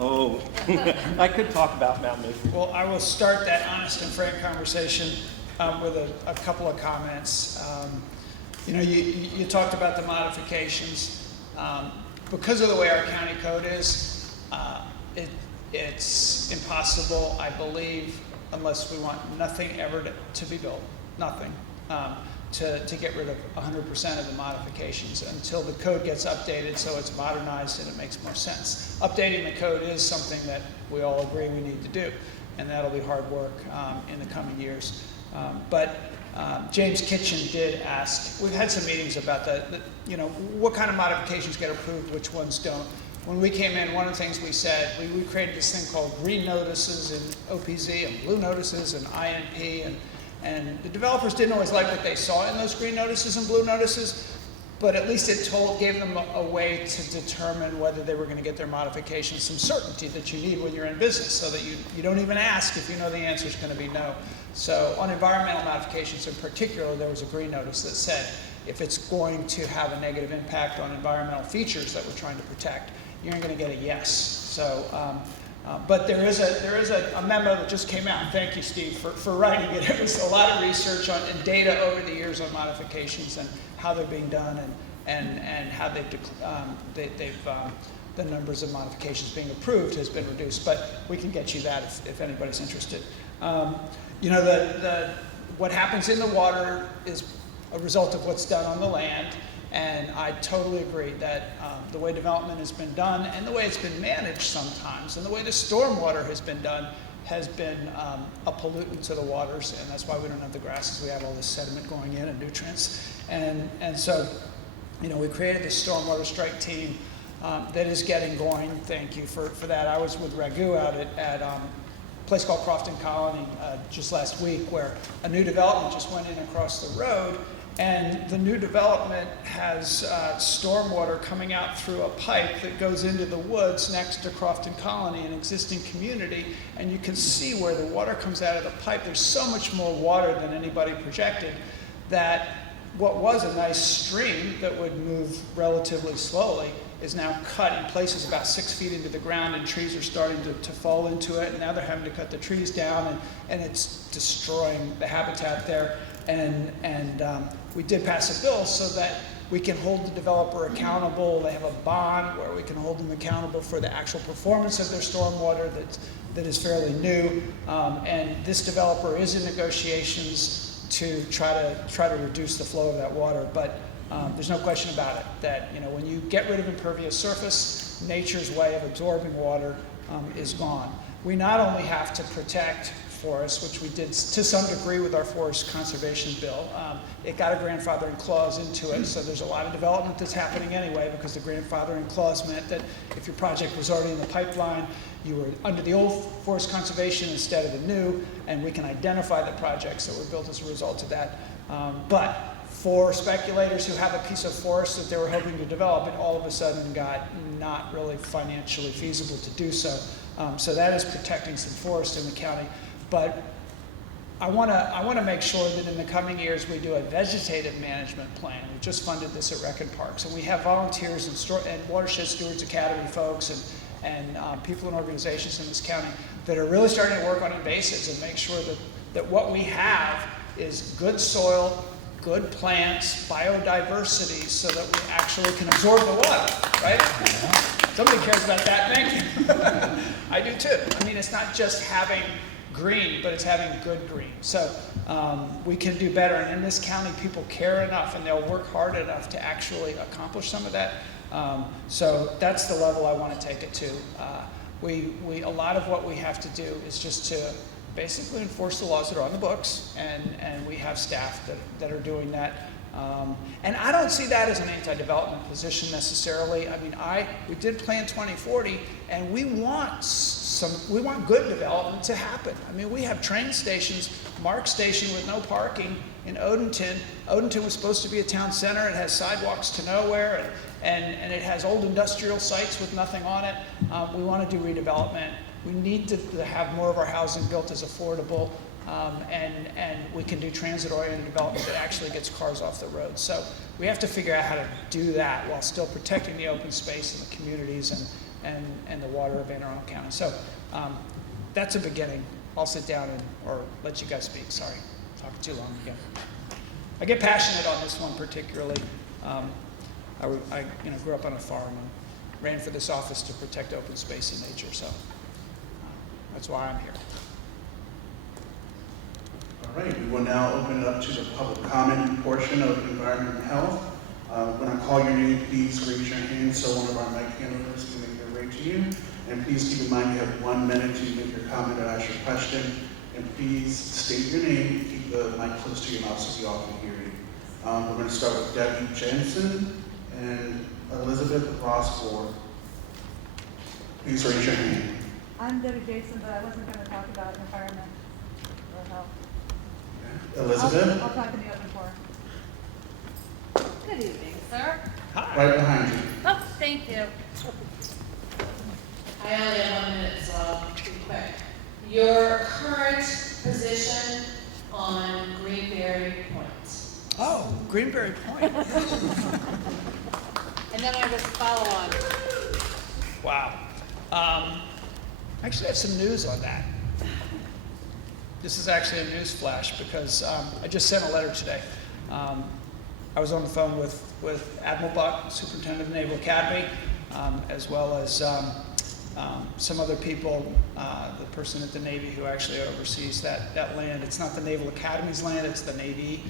Oh, I could talk about Mount Misery. Well, I will start that honest and frank conversation with a couple of comments. You talked about the modifications. Because of the way our county code is, It's impossible, I believe, unless we want nothing ever to be built, nothing, to get rid of 100% of the modifications until the code gets updated so it's modernized and it makes more sense. Updating the code is something that we all agree we need to do, and that'll be hard work in the coming years. But James Kitchen did ask, we've had some meetings about that, you know, what kind of modifications get approved, which ones don't. When we came in, one of the things we said, we created this thing called green notices and OPZ and blue notices and INP, and the developers didn't always like what they saw in those green notices and blue notices, but at least it gave them a way to determine whether they were going to get their modifications, some certainty that you need when you're in business, so that you don't even ask if you know the answer is going to be no. So on environmental modifications in particular, there was a green notice that said if it's going to have a negative impact on environmental features that we're trying to protect, you're going to get a yes. So, but there is a memo that just came out. Thank you, Steve, for writing it. It was a lot of research on and data over the years on modifications and how they're being done and how the numbers of modifications being approved has been reduced. But we can get you that if anybody's interested. You know, what happens in the water is a result of what's done on the land. And I totally agree that the way development has been done and the way it's been managed sometimes and the way the stormwater has been done has been a pollutant to the waters, and that's why we don't have the grasses. We have all this sediment going in and nutrients. And so, you know, we created this stormwater strike team that is getting going. Thank you for that. I was with Ragu out at a place called Crofton Colony just last week, where a new development just went in across the road. And the new development has stormwater coming out through a pipe that goes into the woods next to Crofton Colony, an existing community. And you can see where the water comes out of the pipe. There's so much more water than anybody projected that what was a nice stream that would move relatively slowly is now cut in places about 6 feet into the ground, and trees are starting to fall into it. And now they're having to cut the trees down, and it's destroying the habitat there. And we did pass a bill so that we can hold the developer accountable. They have a bond where we can hold them accountable for the actual performance of their stormwater that is fairly new. And this developer is in negotiations to try to reduce the flow of that water. But there's no question about it that, you know, when you get rid of impervious surface, nature's way of absorbing water is gone. We not only have to protect forests, which we did to some degree with our forest conservation bill. It got a grandfathering clause into it, so there's a lot of development that's happening anyway, because the grandfathering clause meant that if your project was already in the pipeline, you were under the old forest conservation instead of the new, and we can identify the projects that were built as a result of that. But for speculators who have a piece of forest that they were hoping to develop, it all of a sudden got not really financially feasible to do so. So that is protecting some forest in the county. But I want to make sure that in the coming years we do a vegetative management plan. We just funded this at Rec and Parks, and we have volunteers and Watershed Stewards Academy folks and people and organizations in this county that are really starting to work on invasives and make sure that what we have is good soil, good plants, biodiversity, so that we actually can absorb the water, right? Somebody cares about that, thank you. I do too. I mean, it's not just having green, but it's having good green. So we can do better. And in this county, people care enough and they'll work hard enough to actually accomplish some of that. So that's the level I want to take it to. A lot of what we have to do is just to basically enforce the laws that are on the books, and we have staff that are doing that. And I don't see that as an anti-development position necessarily. I mean, we did Plan 2040, and we want good development to happen. I mean, we have train stations, Mark Station with no parking in Odenton. Odenton was supposed to be a town center. It has sidewalks to nowhere, and it has old industrial sites with nothing on it. We want to do redevelopment. We need to have more of our housing built as affordable, and we can do transit-oriented development that actually gets cars off the road. So we have to figure out how to do that while still protecting the open space and the communities and the water of Anne Arundel County. So that's a beginning. I'll sit down or let you guys speak. Sorry, talking too long again. I get passionate on this one particularly. I grew up on a farm and ran for this office to protect open space and nature. So That's why I'm here. All right, we will now open it up to the public comment portion of environment and health. When I call your name, please raise your hand so one of our mic handlers can make their way to you. And please keep in mind you have 1 minute to make your comment or ask your question. And please state your name, keep the mic close to your mouth so we all can hear you. We're going to start with Debbie Jensen and Elizabeth Rossford. Please raise your hand. I'm Debbie Jason, but I wasn't going to talk about environment or health. Elizabeth? I'll talk in the open forum. Good evening, sir. Right behind you. Oh, thank you. I only have 1 minute, so I'll be quick. Your current position on Greenberry Point. Oh, Greenberry Point. And then I just follow on. Wow. I actually have some news on that. This is actually a news flash because I just sent a letter today. I was on the phone with Admiral Buck, Superintendent of the Naval Academy, as well as some other people, the person at the Navy who actually oversees that land. It's not the Naval Academy's land, it's the Navy.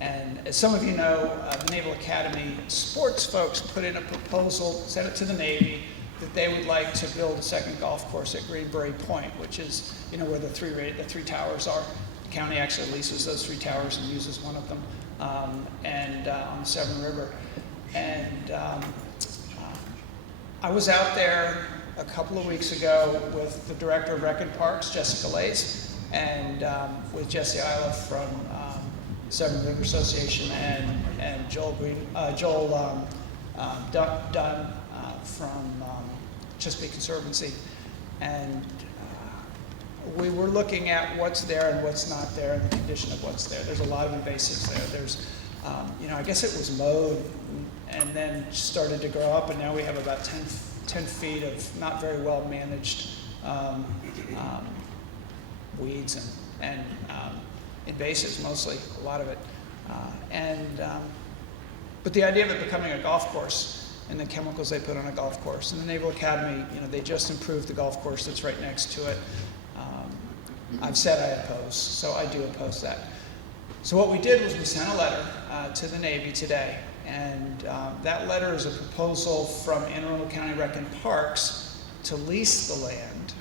And as some of you know, the Naval Academy sports folks put in a proposal, sent it to the Navy, that they would like to build a second golf course at Greenberry Point, which is, where the three towers are. The county actually leases those 3 towers and uses one of them, on the Severn River. And I was out there a couple of weeks ago with the Director of Rec and Parks, Jessica Lays, and with Jesse Isla from Severn River Association, and Joel Dunn from Chesapeake Conservancy. And we were looking at what's there and what's not there and the condition of what's there. There's a lot of invasives there. There's, I guess it was mowed and then started to grow up, and now we have about 10 feet of not very well managed weeds and invasives, mostly, a lot of it. But the idea of it becoming a golf course and the chemicals they put on a golf course. And the Naval Academy, they just improved the golf course that's right next to it. I've said I oppose, so I do oppose that. So what we did was we sent a letter to the Navy today, and that letter is a proposal from Anne Arundel County Rec and Parks to lease the land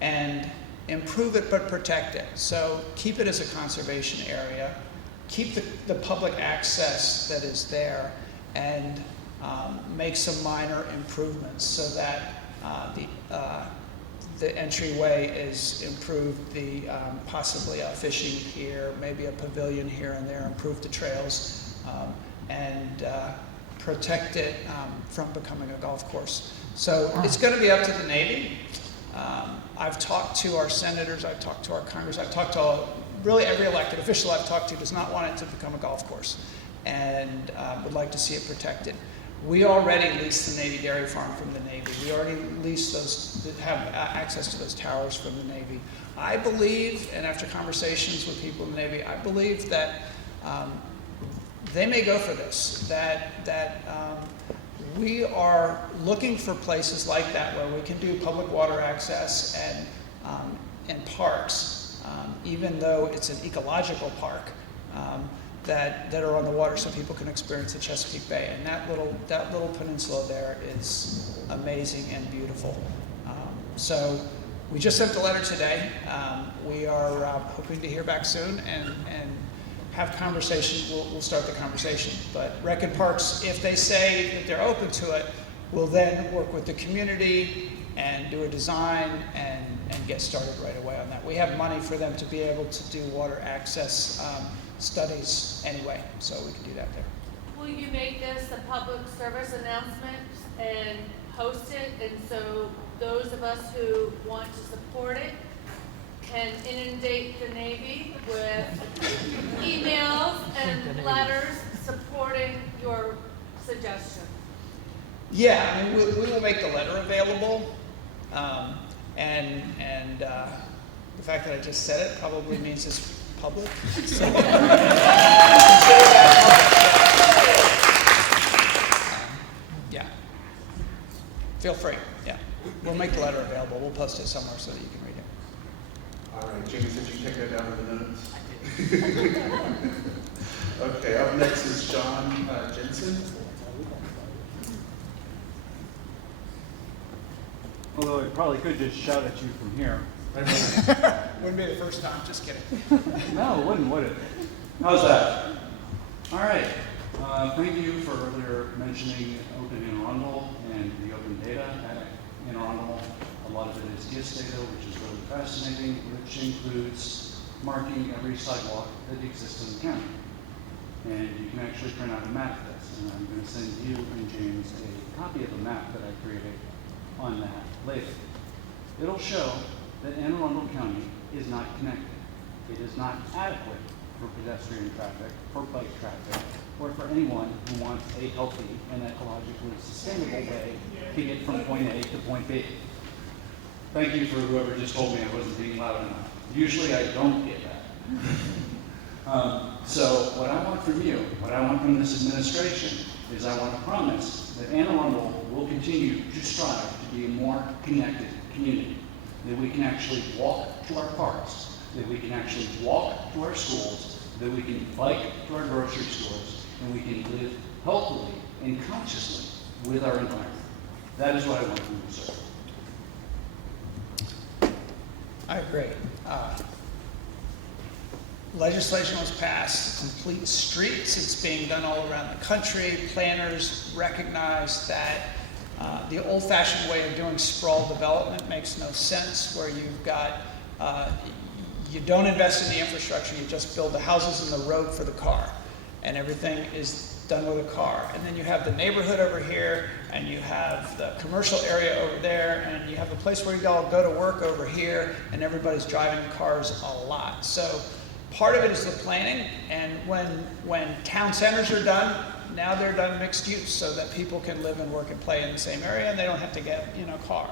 and improve it but protect it. So keep it as a conservation area, keep the public access that is there, and make some minor improvements so that the entryway is improved, possibly a fishing pier, maybe a pavilion here and there, improve the trails, and protect it from becoming a golf course. So it's going to be up to the Navy. I've talked to our senators, I've talked to our Congress, I've talked to really every elected official I've talked to does not want it to become a golf course and would like to see it protected. We already lease the Navy Dairy Farm from the Navy. We already lease those, have access to those towers from the Navy. I believe, and after conversations with people in the Navy, I believe that they may go for this, that we are looking for places like that where we can do public water access and parks, even though it's an ecological park, that are on the water so people can experience the Chesapeake Bay. And that little peninsula there is amazing and beautiful. So we just sent the letter today. We are hoping to hear back soon and have conversation. We'll start the conversation. But Rec and Parks, if they say that they're open to it, we'll then work with the community and do a design and get started right away on that. We have money for them to be able to do water access studies anyway, so we can do that there. Will you make this a public service announcement and post it, and so those of us who want to support it can inundate the Navy with emails and letters supporting your suggestion? Yeah, I mean, we will make the letter available, and the fact that I just said it probably means it's public. So, yeah. Feel free, yeah. We'll make the letter available. We'll post it somewhere so that you can read it. All right, James, did you take that down in the notes? Okay, up next is John Jensen. Although I probably could just shout at you from here. Wouldn't be the first time, just kidding. No, it wouldn't, would it? How's that? All right. Thank you for earlier mentioning Open in Arundel and the open data in Arundel. A lot of it is GIS data, which is really fascinating, which includes marking every sidewalk that exists in the county. And you can actually print out a map of this. And I'm going to send you and James a copy of the map that I created on that later. It'll show that Anne Arundel County is not connected. It is not adequate for pedestrian traffic, for bike traffic, or for anyone who wants a healthy and ecologically sustainable way to get from point A to point B. Thank you for whoever just told me I wasn't being loud enough. Usually I don't get that. So what I want from you, what I want from this administration, is I want to promise that Anne Arundel will continue to strive to be a more connected community, that we can actually walk to our parks, that we can actually walk to our schools, that we can bike to our grocery stores, and we can live healthily and consciously with our environment. That is what I want from you, sir. I agree. Legislation was passed, complete streets. It's being done all around the country. Planners recognize that the old-fashioned way of doing sprawl development makes no sense, where you've got, you don't invest in the infrastructure, you just build the houses and the road for the car, and everything is done with a car. And then you have the neighborhood over here, and you have the commercial area over there, and you have the place where you all go to work over here, and everybody's driving cars a lot. So part of it is the planning, and when town centers are done, now they're done mixed use so that people can live and work and play in the same area, and they don't have to get, a car.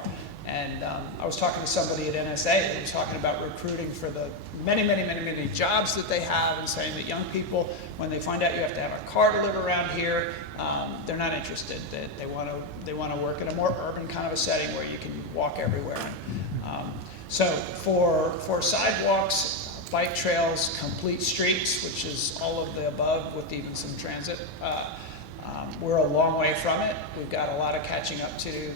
And I was talking to somebody at NSA who was talking about recruiting for the many jobs that they have, and saying that young people, when they find out you have to have a car to live around here, they're not interested. They want to work in a more urban kind of a setting where you can walk everywhere. So for sidewalks, bike trails, complete streets, which is all of the above with even some transit, we're a long way from it. We've got a lot of catching up to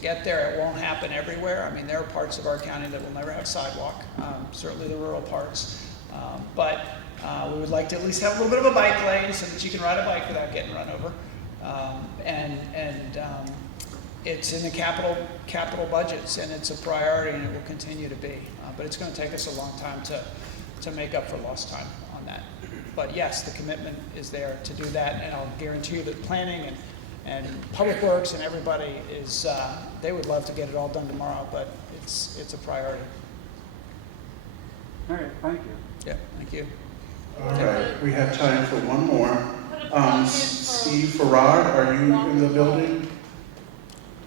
get there. It won't happen everywhere. I mean, there are parts of our county that will never have sidewalk, certainly the rural parts. But we would like to at least have a little bit of a bike lane so that you can ride a bike without getting run over. It's in the capital budgets, and it's a priority, and it will continue to be. But it's going to take us a long time to make up for lost time on that. But yes, the commitment is there to do that, and I'll guarantee you that planning and Public Works and everybody is, they would love to get it all done tomorrow, but it's a priority. All right, thank you. Yeah, thank you. All right, we have time for one more. Put a plug in for Steve Farrar, are you in the building?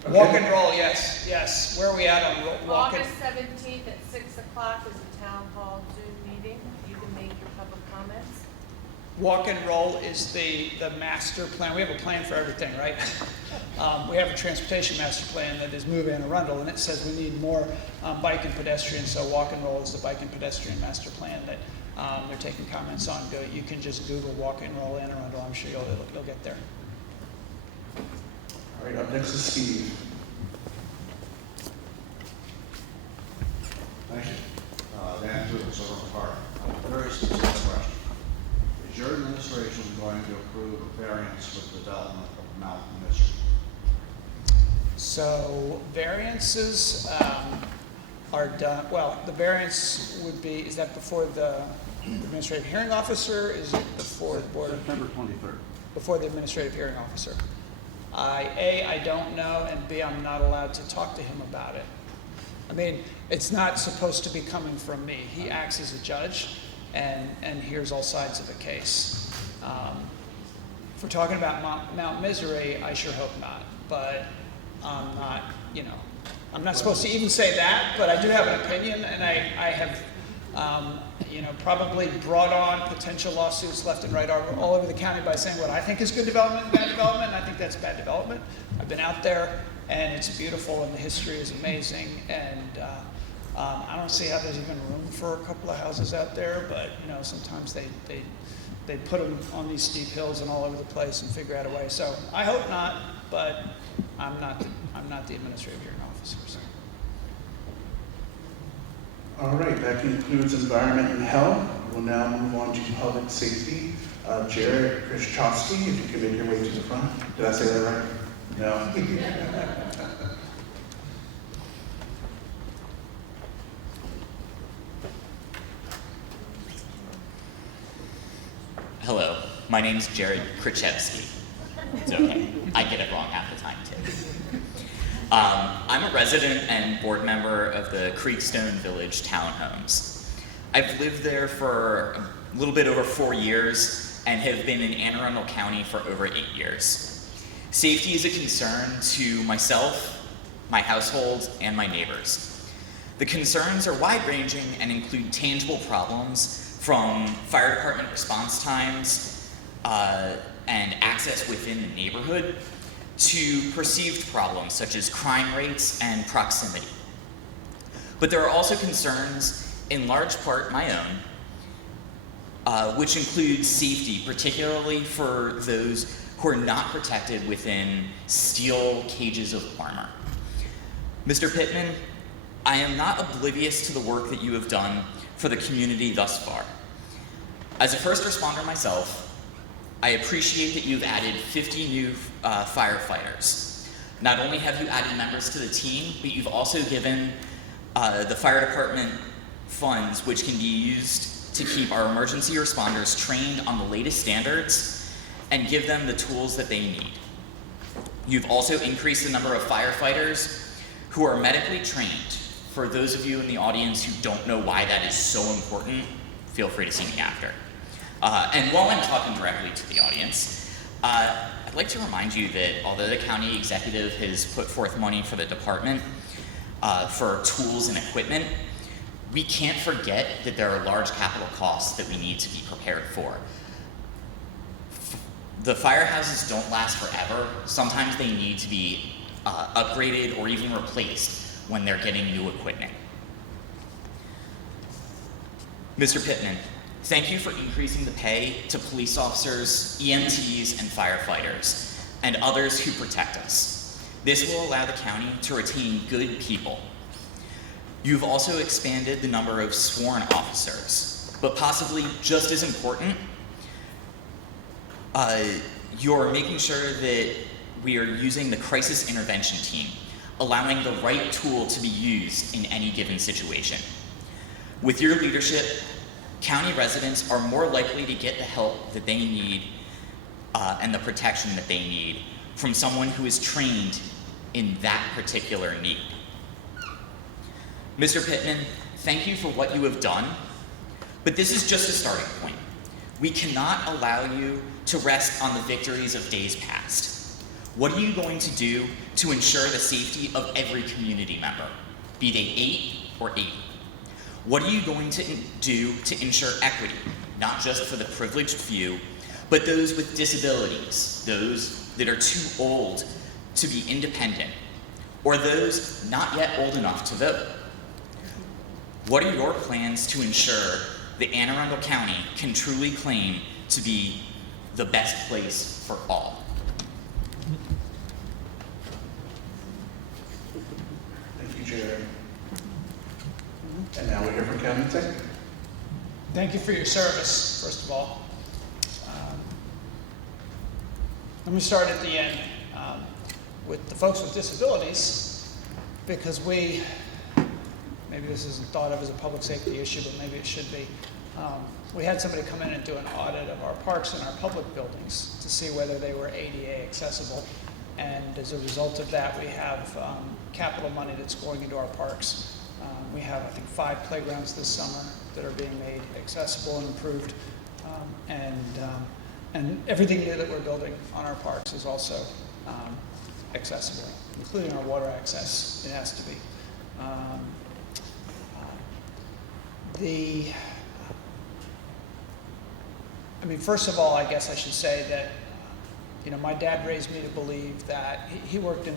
Okay. Walk and roll, yes. Where are we at on walk and? August 17th at 6 o'clock is a town hall Zoom meeting. You can make your public comments. Walk and roll is the master plan. We have a plan for everything, right? We have a transportation master plan that is Move Anne Arundel, and it says we need more bike and pedestrian. So walk and roll is the bike and pedestrian master plan that they're taking comments on. You can just Google walk and roll Anne Arundel. I'm sure you'll get there. All right, up next is Steve. Thank you. Dan Tootle, Silver Park. A very specific question. Is your administration going to approve a variance for the development of Mount Misery? So variances are done, well, the variance would be, is that before the administrative hearing officer? Is it before the board? September 23rd. Before the administrative hearing officer. I don't know, and B, I'm not allowed to talk to him about it. I mean, it's not supposed to be coming from me. He acts as a judge and hears all sides of the case. If we're talking about Mount Misery, I sure hope not, but I'm not, I'm not supposed to even say that, but I do have an opinion, and I have, probably brought on potential lawsuits left and right all over the county by saying what I think is good development and bad development, and I think that's bad development. I've been out there and it's beautiful, and the history is amazing, and I don't see how there's even room for a couple of houses out there, but sometimes they put them on these steep hills and all over the place and figure out a way. So I hope not, but I'm not the administrative hearing officer. So. All right, that concludes environment and health. We'll now move on to public safety. Jared Krzyzewski, if you can make your way to the front. Did I say that right? No. Hello, my name's Jared Krzyzewski. It's okay, I get it wrong half the time too. I'm a resident and board member of the Creekstone Village Townhomes. I've lived there for a little bit over 4 years and have been in Anne Arundel County for over 8 years. Safety is a concern to myself, my household, and my neighbors. The concerns are wide-ranging and include tangible problems from fire department response times and access within the neighborhood to perceived problems such as crime rates and proximity. But there are also concerns, in large part my own, which include safety, particularly for those who are not protected within steel cages of armor. Mr. Pittman, I am not oblivious to the work that you have done for the community thus far. As a first responder myself, I appreciate that you've added 50 new firefighters. Not only have you added members to the team, but you've also given the fire department funds which can be used to keep our emergency responders trained on the latest standards and give them the tools that they need. You've also increased the number of firefighters who are medically trained. For those of you in the audience who don't know why that is so important, feel free to see me after. And while I'm talking directly to the audience, I'd like to remind you that although the county executive has put forth money for the department for tools and equipment, we can't forget that there are large capital costs that we need to be prepared for. The firehouses don't last forever. Sometimes they need to be upgraded or even replaced when they're getting new equipment. Mr. Pittman, thank you for increasing the pay to police officers, EMTs, and firefighters, and others who protect us. This will allow the county to retain good people. You've also expanded the number of sworn officers, but possibly just as important, you're making sure that we are using the crisis intervention team, allowing the right tool to be used in any given situation. With your leadership, county residents are more likely to get the help that they need and the protection that they need from someone who is trained in that particular need. Mr. Pittman, thank you for what you have done, but this is just a starting point. We cannot allow you to rest on the victories of days past. What are you going to do to ensure the safety of every community member, be they 8 or 80? What are you going to do to ensure equity, not just for the privileged few, but those with disabilities, those that are too old to be independent, or those not yet old enough to vote? What are your plans to ensure that Anne Arundel County can truly claim to be the best place for all? Thank you, Jared. And now we hear from County Executive. Thank you for your service, first of all. Let me start at the end with the folks with disabilities, because maybe this isn't thought of as a public safety issue, but maybe it should be. We had somebody come in and do an audit of our parks and our public buildings to see whether they were ADA accessible. And as a result of that, we have capital money that's going into our parks. We have, I think, 5 playgrounds this summer that are being made accessible and improved. And everything new that we're building on our parks is also accessible, including our water access. It has to be. First of all, I guess I should say that my dad raised me to believe that he worked in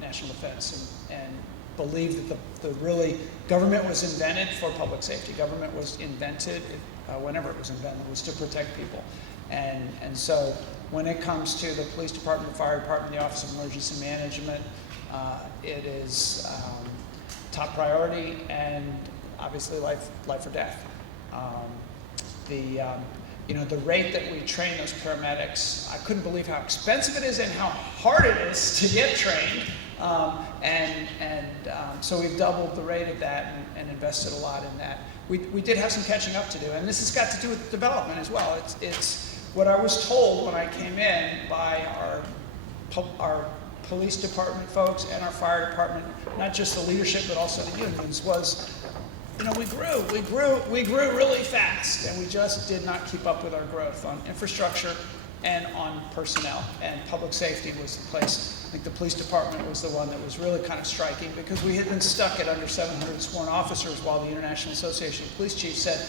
national defense and believed that the really government was invented for public safety. Government was invented, whenever it was invented, was to protect people. And so when it comes to the police department, the fire department, the Office of Emergency Management, it is top priority and obviously life or death. The rate that we train those paramedics, I couldn't believe how expensive it is and how hard it is to get trained. So we've doubled the rate of that and invested a lot in that. We did have some catching up to do, and this has got to do with development as well. It's what I was told when I came in by our police department folks and our fire department, not just the leadership but also the unions, was we grew really fast, and we just did not keep up with our growth on infrastructure and on personnel. And public safety was the place. I think the police department was the one that was really kind of striking, because we had been stuck at under 700 sworn officers while the International Association of Police Chiefs said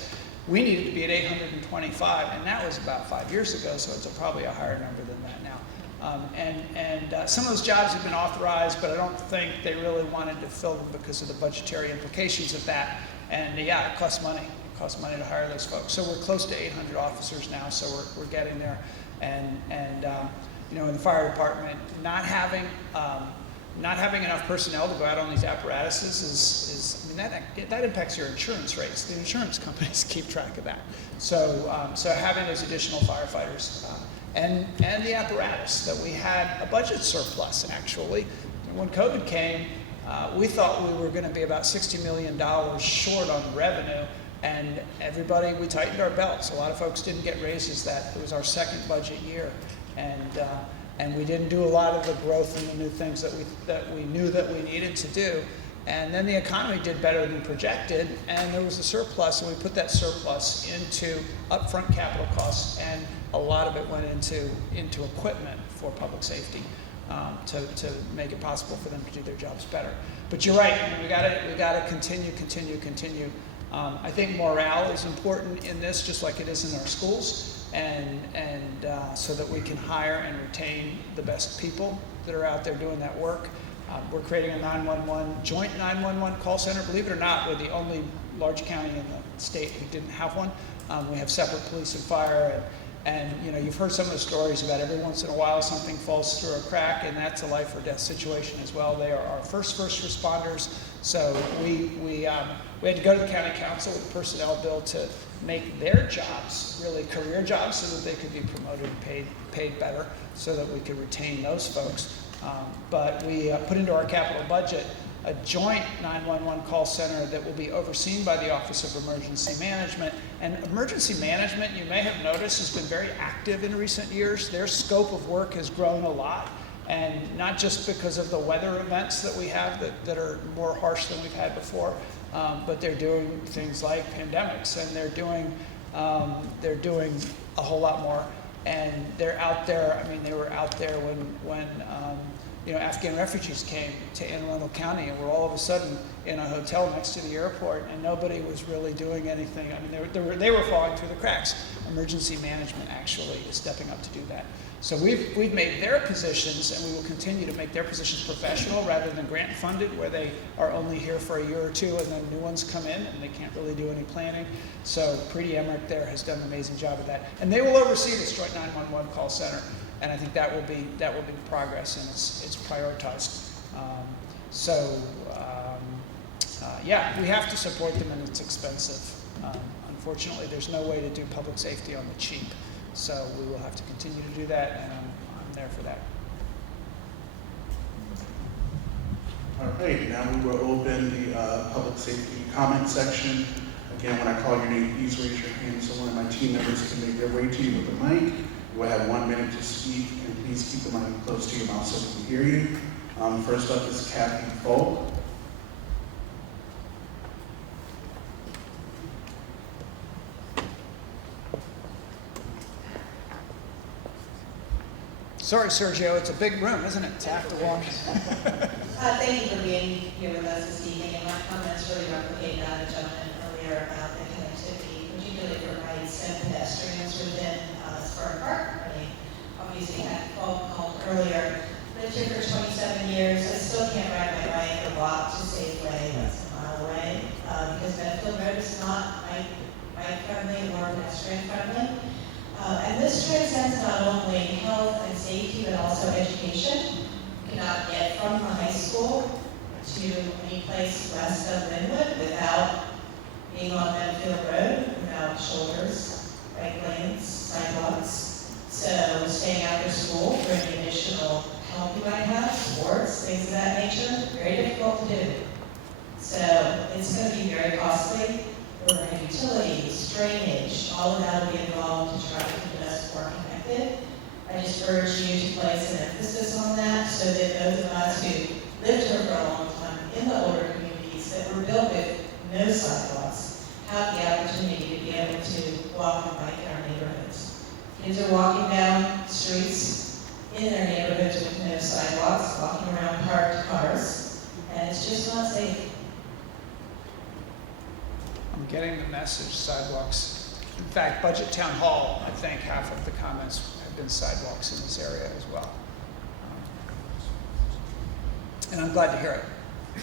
we needed to be at 825, and that was about 5 years ago, so it's probably a higher number than that now. Some of those jobs have been authorized, but I don't think they really wanted to fill them because of the budgetary implications of that. And yeah, it costs money. It costs money to hire those folks. So we're close to 800 officers now, so we're getting there. And in the fire department, not having enough personnel to go out on these apparatuses that impacts your insurance rates. The insurance companies keep track of that. So having those additional firefighters and the apparatus, that we had a budget surplus actually. When COVID came, we thought we were going to be about $60 million short on revenue, and we tightened our belts. A lot of folks didn't get raises. It was our second budget year, and we didn't do a lot of the growth and the new things that we knew that we needed to do. And then the economy did better than projected, and there was a surplus, and we put that surplus into upfront capital costs, and a lot of it went into equipment for public safety. To make it possible for them to do their jobs better. But you're right. We got to continue. I think morale is important in this, just like it is in our schools, and so that we can hire and retain the best people that are out there doing that work. We're creating a joint 911 call center. Believe it or not, we're the only large county in the state who didn't have one. We have separate police and fire. And you've heard some of the stories about every once in a while something falls through a crack, and that's a life or death situation as well. They are our first responders. So we had to go to the county council with a personnel bill to make their jobs really career jobs, so that they could be promoted and paid better, so that we could retain those folks. But we put into our capital budget a joint 911 call center that will be overseen by the Office of Emergency Management. And emergency management, you may have noticed, has been very active in recent years. Their scope of work has grown a lot, and not just because of the weather events that we have that are more harsh than we've had before, but they're doing things like pandemics, and they're doing a whole lot more. And they're out there. They were out there when Afghan refugees came to Anne Arundel County, and were all of a sudden in a hotel next to the airport, and nobody was really doing anything. They were falling through the cracks. Emergency management actually is stepping up to do that. So we've made their positions, and we will continue to make their positions professional rather than grant funded, where they are only here for a year or two and then new ones come in and they can't really do any planning. So Preeti Emmerich there has done an amazing job of that. And they will oversee this joint 911 call center, and I think that will be the progress, and it's prioritized. Yeah, we have to support them, and it's expensive. Unfortunately, there's no way to do public safety on the cheap. So we will have to continue to do that, and I'm there for that. All right, now we will open the public safety comment section. Again, when I call your name, please raise your hand so one of my team members can make their way to you with the mic. You will have 1 minute to speak, and please keep the mic close to your mouth so we can hear you. First up is Kathy Folk. Sorry, Sergio, it's a big room, isn't it? It's half the one. Thank you for being here with us this evening, and my comments really replicate that of gentleman earlier about the connectivity, particularly for bikes and pedestrians within Spur Park. obviously had a phone call earlier. Lived here for 27 years. I still can't ride my bike or walk to Safeway, that's a mile away, because Medfield Road is not bike friendly or pedestrian friendly. And this transcends not only health and safety, but also education. You cannot get from the high school to any place west of Linwood without being on Medfield Road, without shoulders, bike lanes, sidewalks. So staying after school for any additional help you might have, sports, things of that nature, very difficult to do. So it's going to be very costly. We're going to have utilities, drainage, all of that will be involved to try to keep us more connected. I just urge you to place an emphasis on that so that those of us who lived here for a long time in the older communities that were built with no sidewalks have the opportunity to be able to walk and bike in our neighborhoods. Kids are walking down streets in their neighborhoods with no sidewalks, walking around parked cars, and it's just not safe. I'm getting the message, sidewalks. In fact, Budget Town Hall, I think half of the comments have been sidewalks in this area as well. And I'm glad to hear it,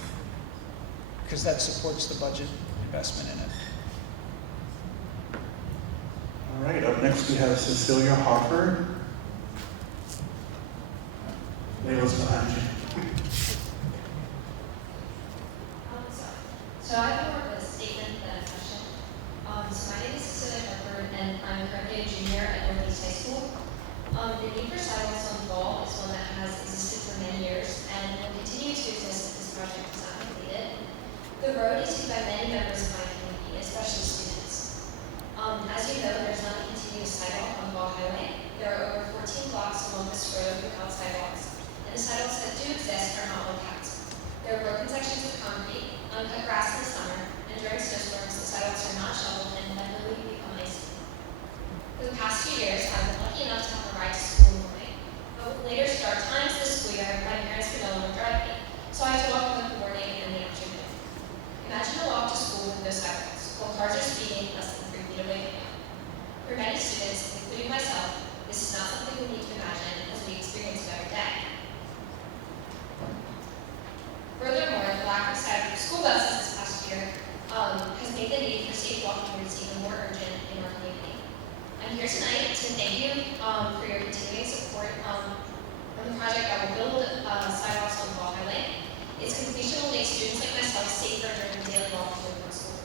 because that supports the budget investment in it. All right, up next we have Cecilia Harper. Layla's behind you. So I have more of a statement than a question. So my name is Cecilia Hartford, and I'm currently a junior at Northeast High School. The need for sidewalks on the fall is one that has existed for many years and will continue to exist if this project is not completed. The road is used by many members of my community, especially students. As you know, there's not a continuous sidewalk on Ball Highway. There are over 14 blocks along this road without sidewalks, and the sidewalks that do exist are not well kept. There are broken sections of concrete, uncut grass in the summer, and during snowstorms, the sidewalks are not shoveled and inevitably become icy. For the past few years, I've been lucky enough to have a ride to school in the morning. But with later start times this school year, my parents could no longer drive me, so I have to walk in the morning and the afternoon. Imagine a walk to school with no sidewalks, while cars are speeding less than 3 feet away from you. For many students, including myself, this is not something we need to imagine as we experience it every day. Furthermore, the lack of school buses this past year has made the need for safe walking routes even more urgent in our community. I'm here tonight to thank you for your continuing support on the project that will build sidewalks on the Ball Highway. Its completion will make students like myself safer during the daily walk to and from school.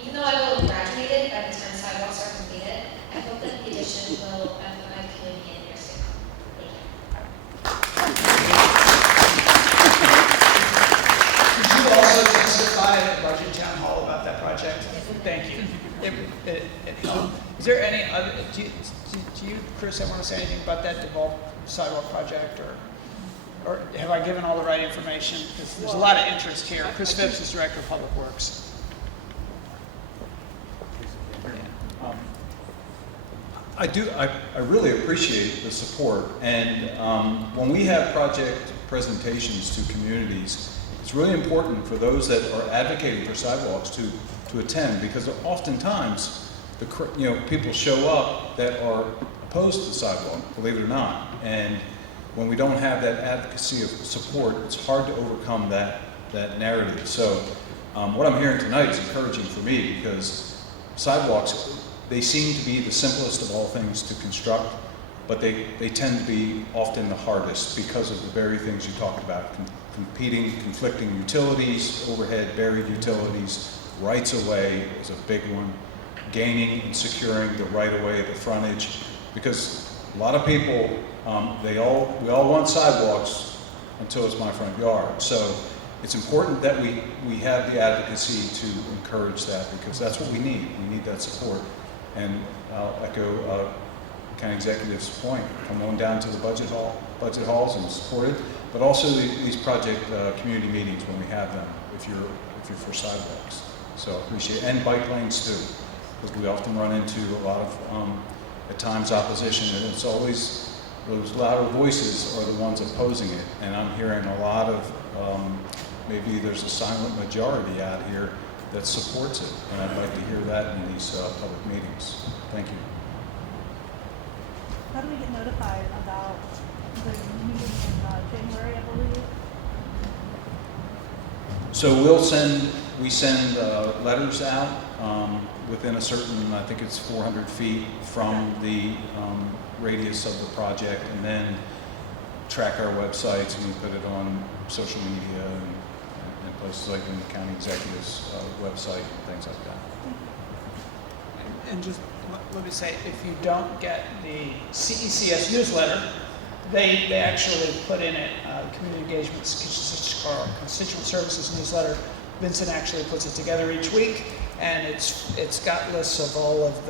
Even though I will have graduated by the time sidewalks are completed, I hope that the addition will benefit my community in years to come. Thank you. Did you also testify at the Budget Town Hall about that project? Thank you. It helped. Is there any other, do you, Chris, want to say anything about that devolved sidewalk project, or have I given all the right information? Because there's a lot of interest here. Chris Phipps is Director of Public Works. I really appreciate the support, and when we have project presentations to communities, it's really important for those that are advocating for sidewalks to attend, because oftentimes people show up that are opposed to the sidewalk, believe it or not, and when we don't have that advocacy of support, it's hard to overcome that narrative. So what I'm hearing tonight is encouraging for me, because sidewalks, they seem to be the simplest of all things to construct, but they tend to be often the hardest because of the very things you talked about, conflicting utilities, overhead buried utilities, rights of way is a big one, gaining and securing the right of way, the frontage, because a lot of people, we all want sidewalks until it's my front yard. So it's important that we have the advocacy to encourage that, because that's what we need. We need that support. And I'll echo County Executive's point, come on down to the budget halls and support it, but also these project community meetings when we have them, if you're for sidewalks. So I appreciate it. And bike lanes too, because we often run into a lot of, at times, opposition, and it's always those louder voices are the ones opposing it. And I'm hearing a lot of, maybe there's a silent majority out here that supports it, and I'd like to hear that in these public meetings. Thank you. how do we get notified about the meeting in January, I believe? So we send letters out within a certain, I think it's 400 feet from the radius of the project, and then track our websites, and we put it on social media and places like in the county executive's website and things like that. And just let me say, if you don't get the CECS newsletter, they actually put in it community engagement or constituent services newsletter. Vincent actually puts it together each week, and it's got lists of all of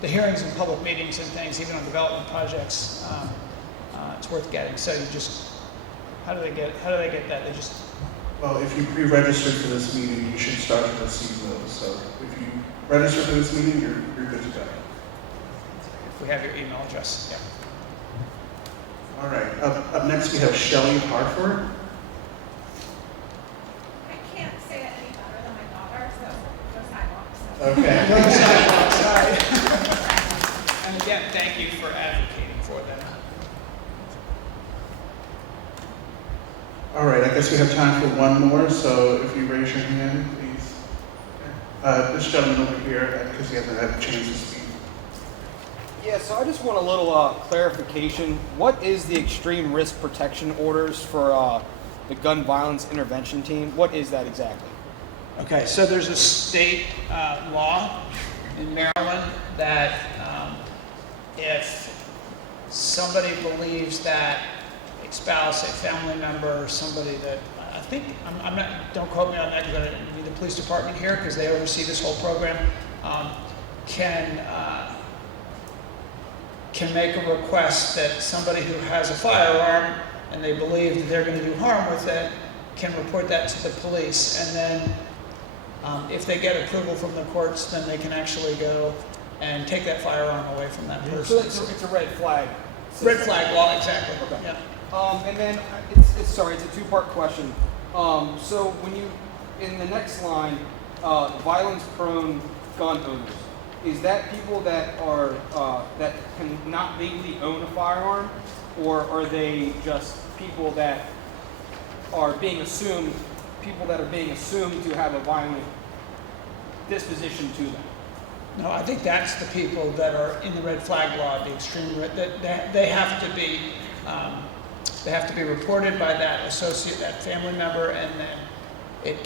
the hearings and public meetings and things, even on development projects. It's worth getting. So you just, how do they get that? They just. Well, if you pre-registered for this meeting, you should start to receive those. So if you register for this meeting, you're good to go. If we have your email address, yeah. All right. Up next, we have Shelley Hartford. I can't say it any better than my daughter, so go sidewalks. Okay. Sorry. And again, thank you for advocating for them. All right. I guess we have time for one more. So if you raise your hand, please. This gentleman over here, because he hasn't had a chance to speak. Yeah, so I just want a little clarification. What is the extreme risk protection orders for the gun violence intervention team? What is that exactly? Okay, so there's a state law in Maryland that if somebody believes that a spouse, a family member, or somebody that I think I'm not, don't quote me on that because I need the police department here because they oversee this whole program, can make a request that somebody who has a firearm and they believe that they're going to do harm with it can report that to the police, and then if they get approval from the courts, then they can actually go and take that firearm away from that person. So it's a red flag. Red flag law, exactly. Okay. Yeah. And then it's a two-part question. So when you, in the next line, violence-prone gun owners, is that people that are that can not legally own a firearm, or are they just people that are being assumed to have a violent disposition to them? No, I think that's the people that are in the red flag law, the extreme red, that they have to be reported by that associate, that family member, and then it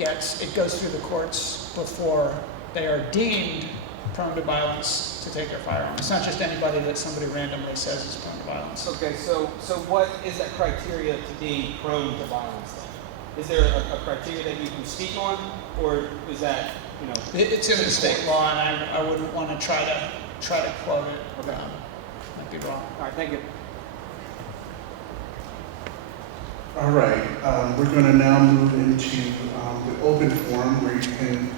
goes through the courts before they are deemed prone to violence to take their firearm. It's not just anybody that somebody randomly says is prone to violence. Okay, so what is that criteria to be prone to violence then? Is there a criteria that you can speak on, or is that, It's in the state law, and I wouldn't want to try to quote it. Okay. Might be wrong. All right, thank you. All right. We're going to now move into the open forum where you can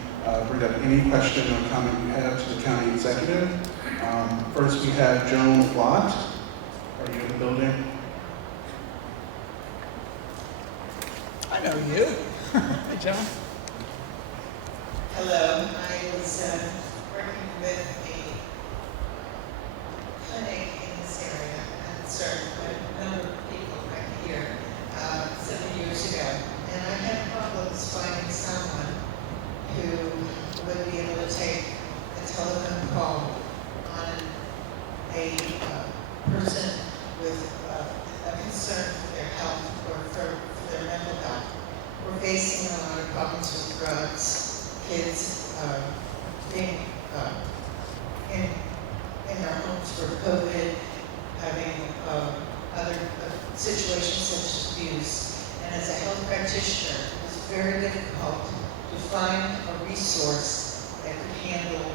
bring up any question or comment you have to the county executive. First, we have Joan Watt. Are you in the building? I know you. Hey, Joan. Hello, I was working with a clinic in this area and served quite a number of people right here several years ago. And I had problems finding someone who would be able to take a telephone call on a person with a concern for their health or for their mental health. We're facing a lot of problems with drugs. Kids being in our homes for COVID, having other situations such as abuse. And as a health practitioner, it was very difficult to find a resource that could handle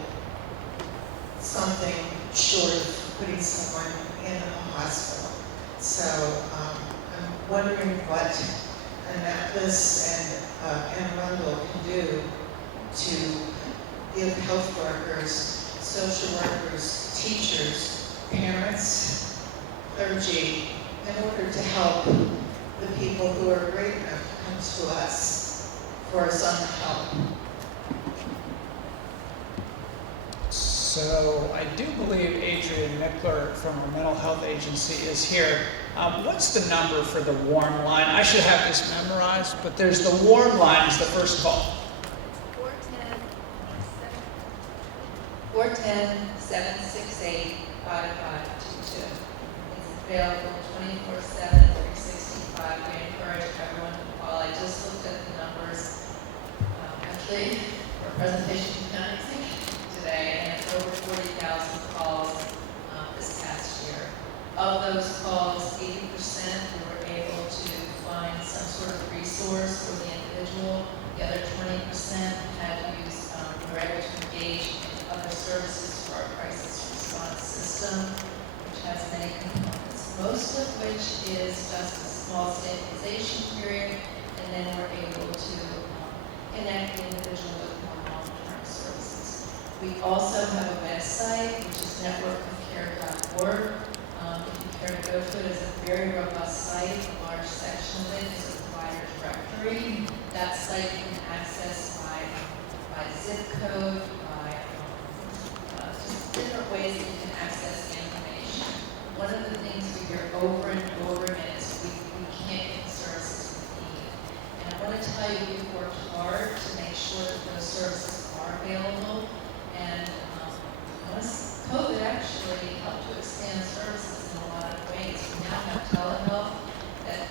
something short of putting someone in a hospital. So I'm wondering what Annapolis and Arundel can do to give health workers, social workers, teachers, parents, clergy, in order to help the people who are brave enough to come to us for some help. So I do believe Adrian Mickler from our mental health agency is here. What's the number for the warm line? I should have this memorized, but there's the warm line is the first call. 410-768-5522. It's available 24/7, 365. We encourage everyone to call. I just looked at the numbers, actually, for a presentation to county executive today, and it's over 40,000 calls this past year. Of those calls, 80% we were able to find some sort of resource for the individual. The other 20% had to use, we were able to engage in other services for our crisis response system, which has many components, most of which is just a small stabilization period, and then we're able to connect the individual with more long-term services. We also have a website, which is networkofcare.org. If you care to go to it, it's a very robust site. A large section of it is a provider directory. That site you can access by zip code, by just different ways that you can access the information. One of the things we hear over and over again is we can't get the services we need. And I want to tell you, we've worked hard to make sure that those services are available. And COVID actually helped to expand services in a lot of ways. We now have telehealth that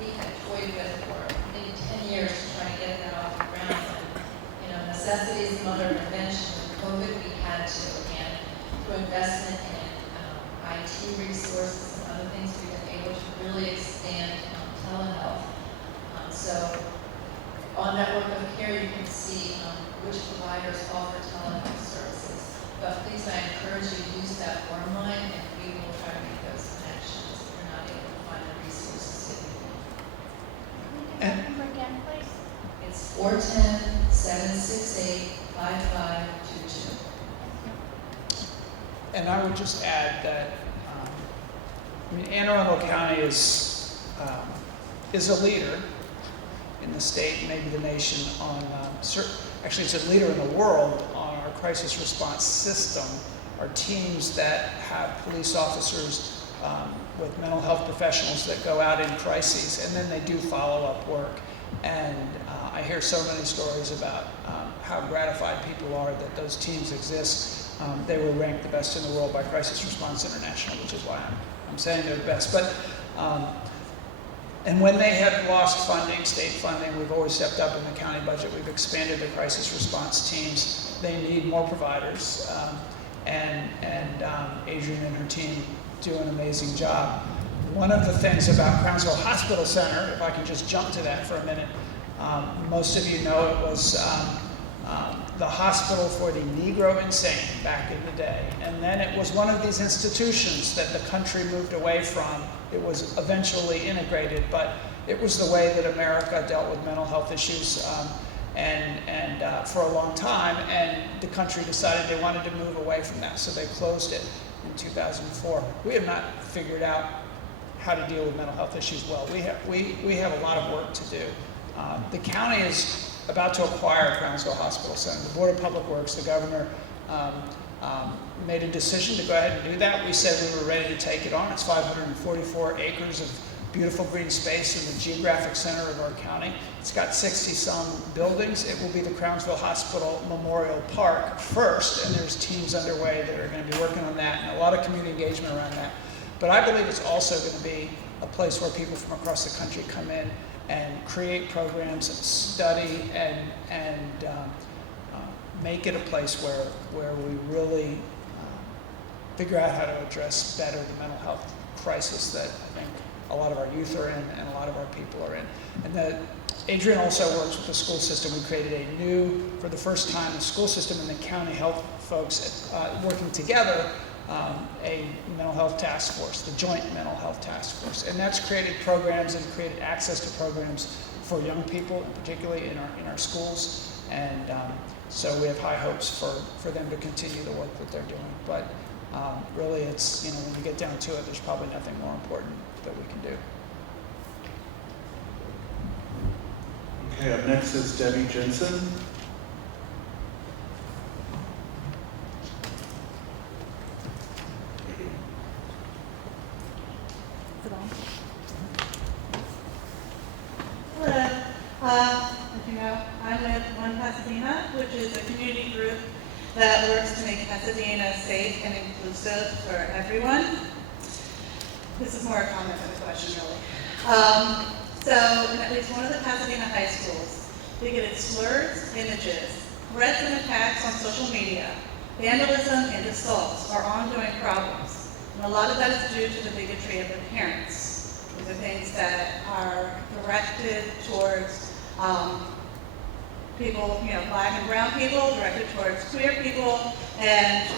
we had toyed with for maybe 10 years to try to get that off the ground. And, necessity is the mother of invention. With COVID, we had to, and through investment in IT resources and other things, we've been able to really expand telehealth. So on Network of Care, you can see which providers offer telehealth services. But please, I encourage you to use that warm line, and we will try to make those connections if you're not able to find the resources that you need. Can you give that number again, please? It's 410-768-5522. And I would just add that, Anne Arundel County is a leader in the state, maybe the nation, on actually it's a leader in the world on our crisis response system. Our teams that have police officers with mental health professionals that go out in crises, and then they do follow-up work. And I hear so many stories about how gratified people are that those teams exist. They were ranked the best in the world by Crisis Response International, which is why I'm saying they're the best. But and when they have lost funding, state funding, we've always stepped up in the county budget. We've expanded the crisis response teams. They need more providers, and Adrian and her team do an amazing job. One of the things about Crownsville Hospital Center, if I can just jump to that for a minute, most of you know it was the hospital for the Negro insane back in the day. And then it was one of these institutions that the country moved away from. It was eventually integrated, but it was the way that America dealt with mental health issues for a long time, and the country decided they wanted to move away from that, so they closed it in 2004. We have not figured out how to deal with mental health issues well. We have a lot of work to do. The county is about to acquire Crownsville Hospital Center. The Board of Public Works, the governor, made a decision to go ahead and do that. We said we were ready to take it on. It's 544 acres of beautiful green space in the geographic center of our county. It's got 60-some buildings. It will be the Crownsville Hospital Memorial Park first, and there's teams underway that are going to be working on that, and a lot of community engagement around that. But I believe it's also going to be a place where people from across the country come in and create programs, study, and make it a place where we really figure out how to address better the mental health crisis that I think a lot of our youth are in and a lot of our people are in. And Adrian also works with the school system. We created a new, for the first time, the school system and the county health folks working together, a mental health task force, the joint mental health task force. And that's created programs and created access to programs for young people, and particularly in our schools. And so we have high hopes for them to continue the work that they're doing. But really, it's, when you get down to it, there's probably nothing more important that we can do. Okay, up next is Debbie Jensen. that works to make Pasadena safe and inclusive for everyone. This is more a comment than a question, really. So in at least one of the Pasadena high schools, bigoted slurs, images, threats and attacks on social media, vandalism and assaults are ongoing problems. And a lot of that is due to the bigotry of the parents. These are things that are directed towards people, black and brown people, directed towards queer people, and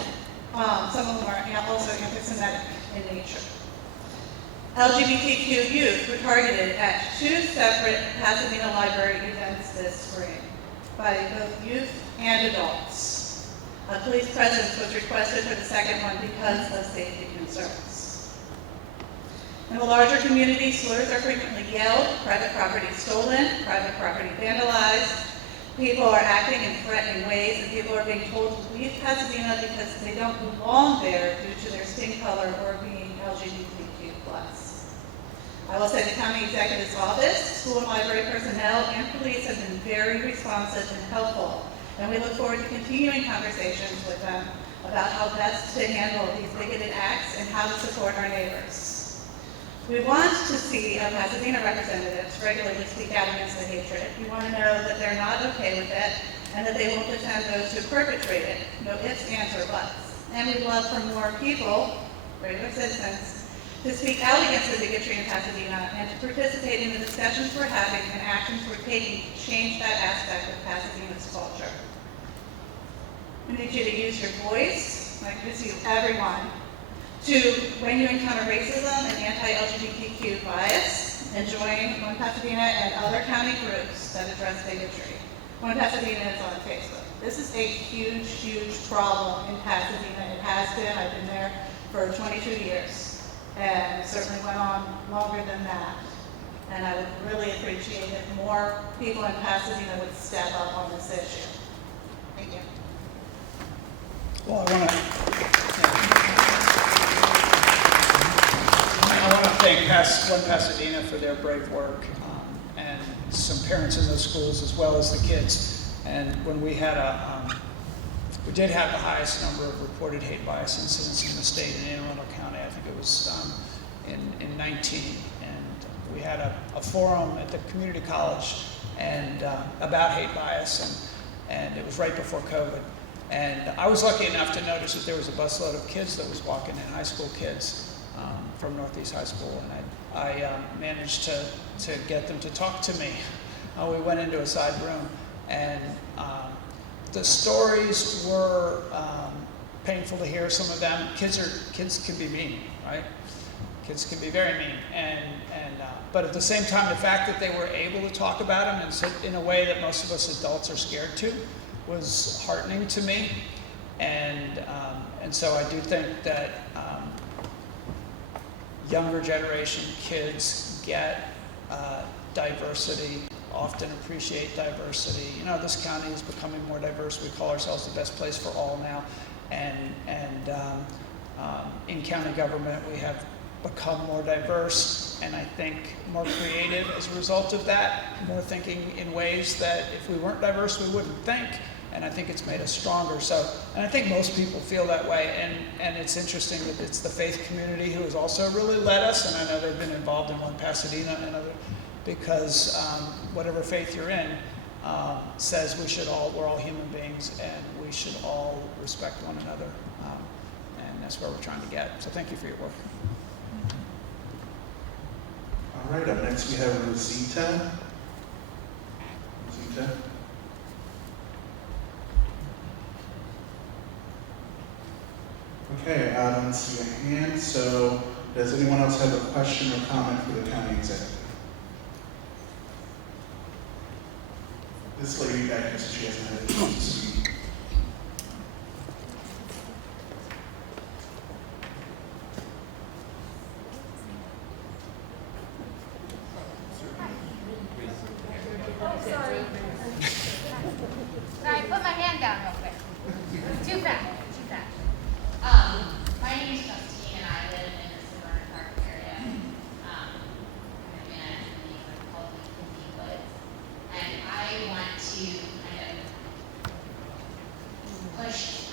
some of them are also anti-Semitic in nature. LGBTQ youth were targeted at 2 separate Pasadena Library events this spring by both youth and adults. A police presence was requested for the second one because of safety concerns. In the larger community, slurs are frequently yelled, private property stolen, private property vandalized, people are acting in threatening ways, and people are being told to leave Pasadena because they don't belong there due to their skin color or being LGBTQ+. I will say the county executive's office, school and library personnel, and police have been very responsive and helpful, and we look forward to continuing conversations with them about how best to handle these bigoted acts and how to support our neighbors. We want to see our Pasadena representatives regularly speak out against the hatred. We want to know that they're not okay with it and that they won't defend those who perpetrate it. No ifs, ands, or buts. And we'd love for more people, regular citizens, to speak out against the bigotry in Pasadena and to participate in the discussions we're having and actions we're taking to change that aspect of Pasadena's culture. We need you to use your voice, like this you, everyone, to, when you encounter racism and anti-LGBTQ bias, and join One Pasadena and other county groups that address bigotry. One Pasadena is on Facebook. This is a huge, huge problem in Pasadena. It has been. I've been there for 22 years. And it certainly went on longer than that. And I would really appreciate if more people in Pasadena would step up on this issue. Thank you. Well, I want to thank One Pasadena for their brave work, and some parents in those schools as well as the kids. And when we had we did have the highest number of reported hate bias incidents in the state in Anne Arundel County. I think it was in 19. And we had a forum at the community college and about hate bias, and it was right before COVID. And I was lucky enough to notice that there was a busload of kids that was walking in, high school kids from Northeast High School, and I managed to get them to talk to me. We went into a side room, and the stories were painful to hear. Some of them, kids can be mean, right? Kids can be very mean, but at the same time, the fact that they were able to talk about them and sit in a way that most of us adults are scared to was heartening to me, and so I do think that younger generation kids get diversity, often appreciate diversity. This county is becoming more diverse. We call ourselves the best place for all now, and in county government we have become more diverse, and I think more creative as a result of that, more thinking in ways that if we weren't diverse we wouldn't think, and I think it's made us stronger. And I think most people feel that way, and it's interesting that it's the faith community who has also really led us, and I know they've been involved in One Pasadena and other, because whatever faith you're in says we're all human beings, and we should all respect one another, and that's where we're trying to get. So thank you for your work. All right, up next we have Rosita. Okay, I don't see a hand, so does anyone else have a question or comment for the county executive? This lady back here, so she hasn't had a chance to speak. Sorry. Sorry, put my hand down real quick. Too fast. My name is Justine, and I live in the Suburban Park area. I'm in a community called the Woods, and I want to kind of push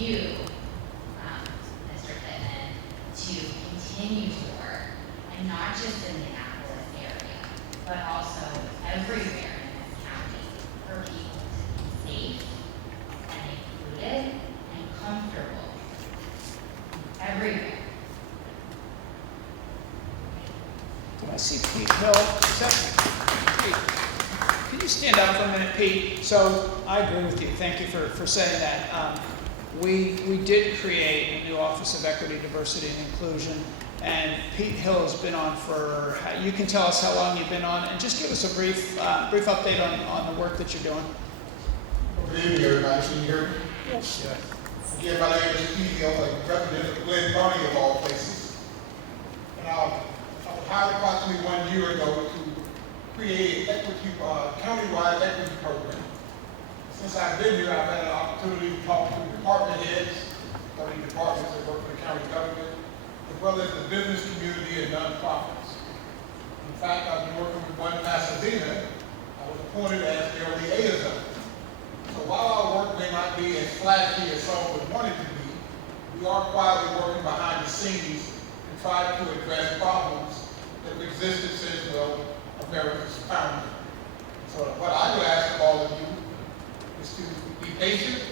you, Mr. Pittman, to continue to work, and not just in the Annapolis area, but also everywhere in this county, for people to be safe and included and comfortable everywhere. I see Pete Hill. Is that Pete? Can you stand up for a minute, Pete? So I agree with you. Thank you for saying that. We did create a new Office of Equity, Diversity, and Inclusion, and Pete Hill has been on for, you can tell us how long you've been on, and just give us a brief update on the work that you're doing. Good evening, everybody. Can you hear me? Yes. Again, my name is Pete Hill, I'm representative of Glenn County of all places. And I was hired approximately 1 year ago to create an county-wide equity program. Since I've been here, I've had an opportunity to talk to department heads, 30 departments that work for the county government, as well as the business community and nonprofits. In fact, I've been working with one Pasadena. I was appointed as their liaison. So while our work may not be as flashy as some would want it to be, we are quietly working behind the scenes and try to address problems that have existed since, well, America's founding. So what I would ask of all of you is to be patient,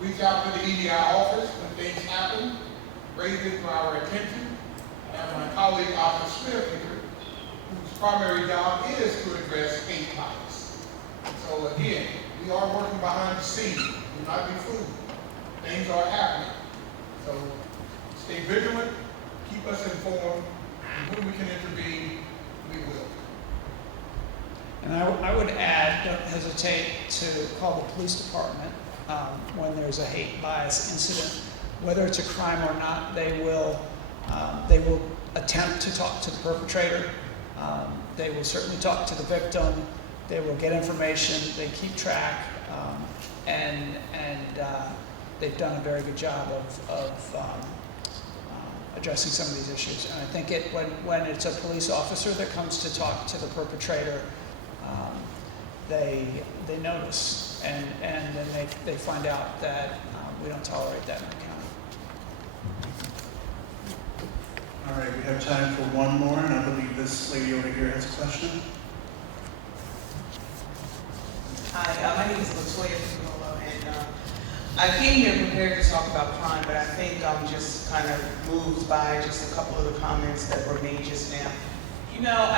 reach out to the EDI office when things happen, raise it to our attention. I have my colleague, Arthur Smith here, whose primary job is to address hate bias. So again, we are working behind the scenes. Do not be fooled. Things are happening. So stay vigilant, keep us informed, and when we can intervene, we will. And I would add, don't hesitate to call the police department when there's a hate bias incident. Whether it's a crime or not, they will attempt to talk to the perpetrator. They will certainly talk to the victim. They will get information. They keep track, and they've done a very good job of addressing some of these issues. And I think when it's a police officer that comes to talk to the perpetrator, they notice, and then they find out that we don't tolerate that in the county. All right, we have time for one more, and I believe this lady over here has a question. Hi, my name is Latoya Figueroa, and I came here prepared to talk about crime, but I think I'm just kind of moved by just a couple of the comments that were made just now. You know,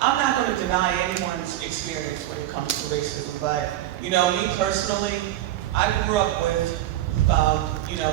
I'm not going to deny anyone's experience when it comes to racism, but, you know, me personally, I grew up with,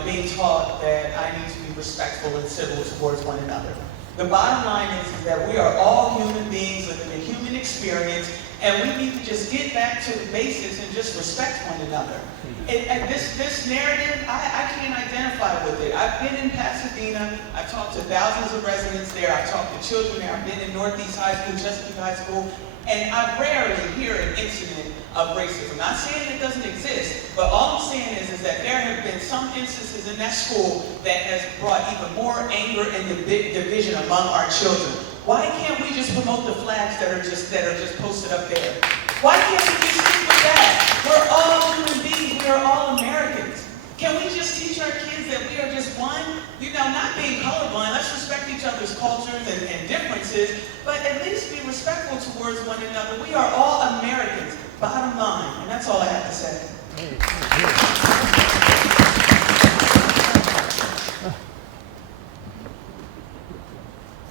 being taught that I need to be respectful and civil towards one another. The bottom line is that we are all human beings living a human experience, and we need to just get back to the basics and just respect one another. And this narrative, I can't identify with it. I've been in Pasadena. I've talked to thousands of residents there. I've talked to children there. I've been in Northeast High School, Chesapeake High School, and I rarely hear an incident of racism. Not saying it doesn't exist, but all I'm saying is that there have been some instances in that school that has brought even more anger and division among our children. Why can't we just promote the flags that are just posted up there? Why can't we just stick with that? We're all human beings. We are all Americans. Can we just teach our kids that we are just one? You know, not being colorblind. Let's respect each other's cultures and differences, but at least be respectful towards one another. We are all Americans, bottom line, and that's all I have to say.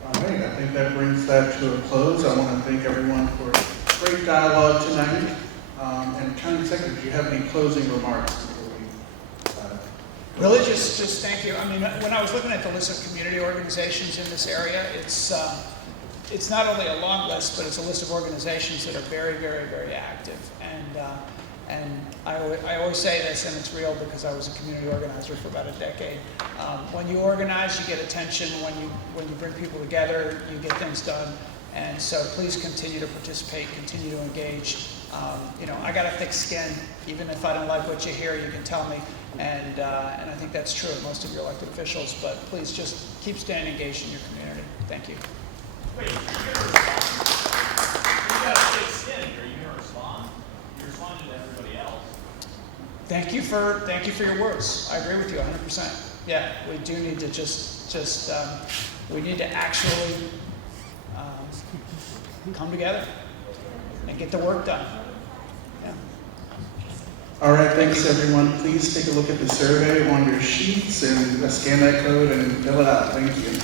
All right, I think that brings that to a close. I want to thank everyone for great dialogue tonight. And County Secretary, do you have any closing remarks before we? Really, just thank you. I mean, when I was looking at the list of community organizations in this area, it's not only a long list, but it's a list of organizations that are very, very, very active. And I always say this, and it's real because I was a community organizer for about a decade. When you organize, you get attention. When you bring people together, you get things done. And so please continue to participate, continue to engage. I got a thick skin. Even if I don't like what you hear, you can tell me. And I think that's true of most of your elected officials. But please just keep staying engaged in your community. Thank you. Wait, you're responding. You got a thick skin. Are you going to respond? You're responding to everybody else. thank you for your words. I agree with you 100%. Yeah, we do need to we need to actually come together and get the work done. Yeah. All right, thanks everyone. Please take a look at the survey on your sheets and scan that code and fill it out. Thank you.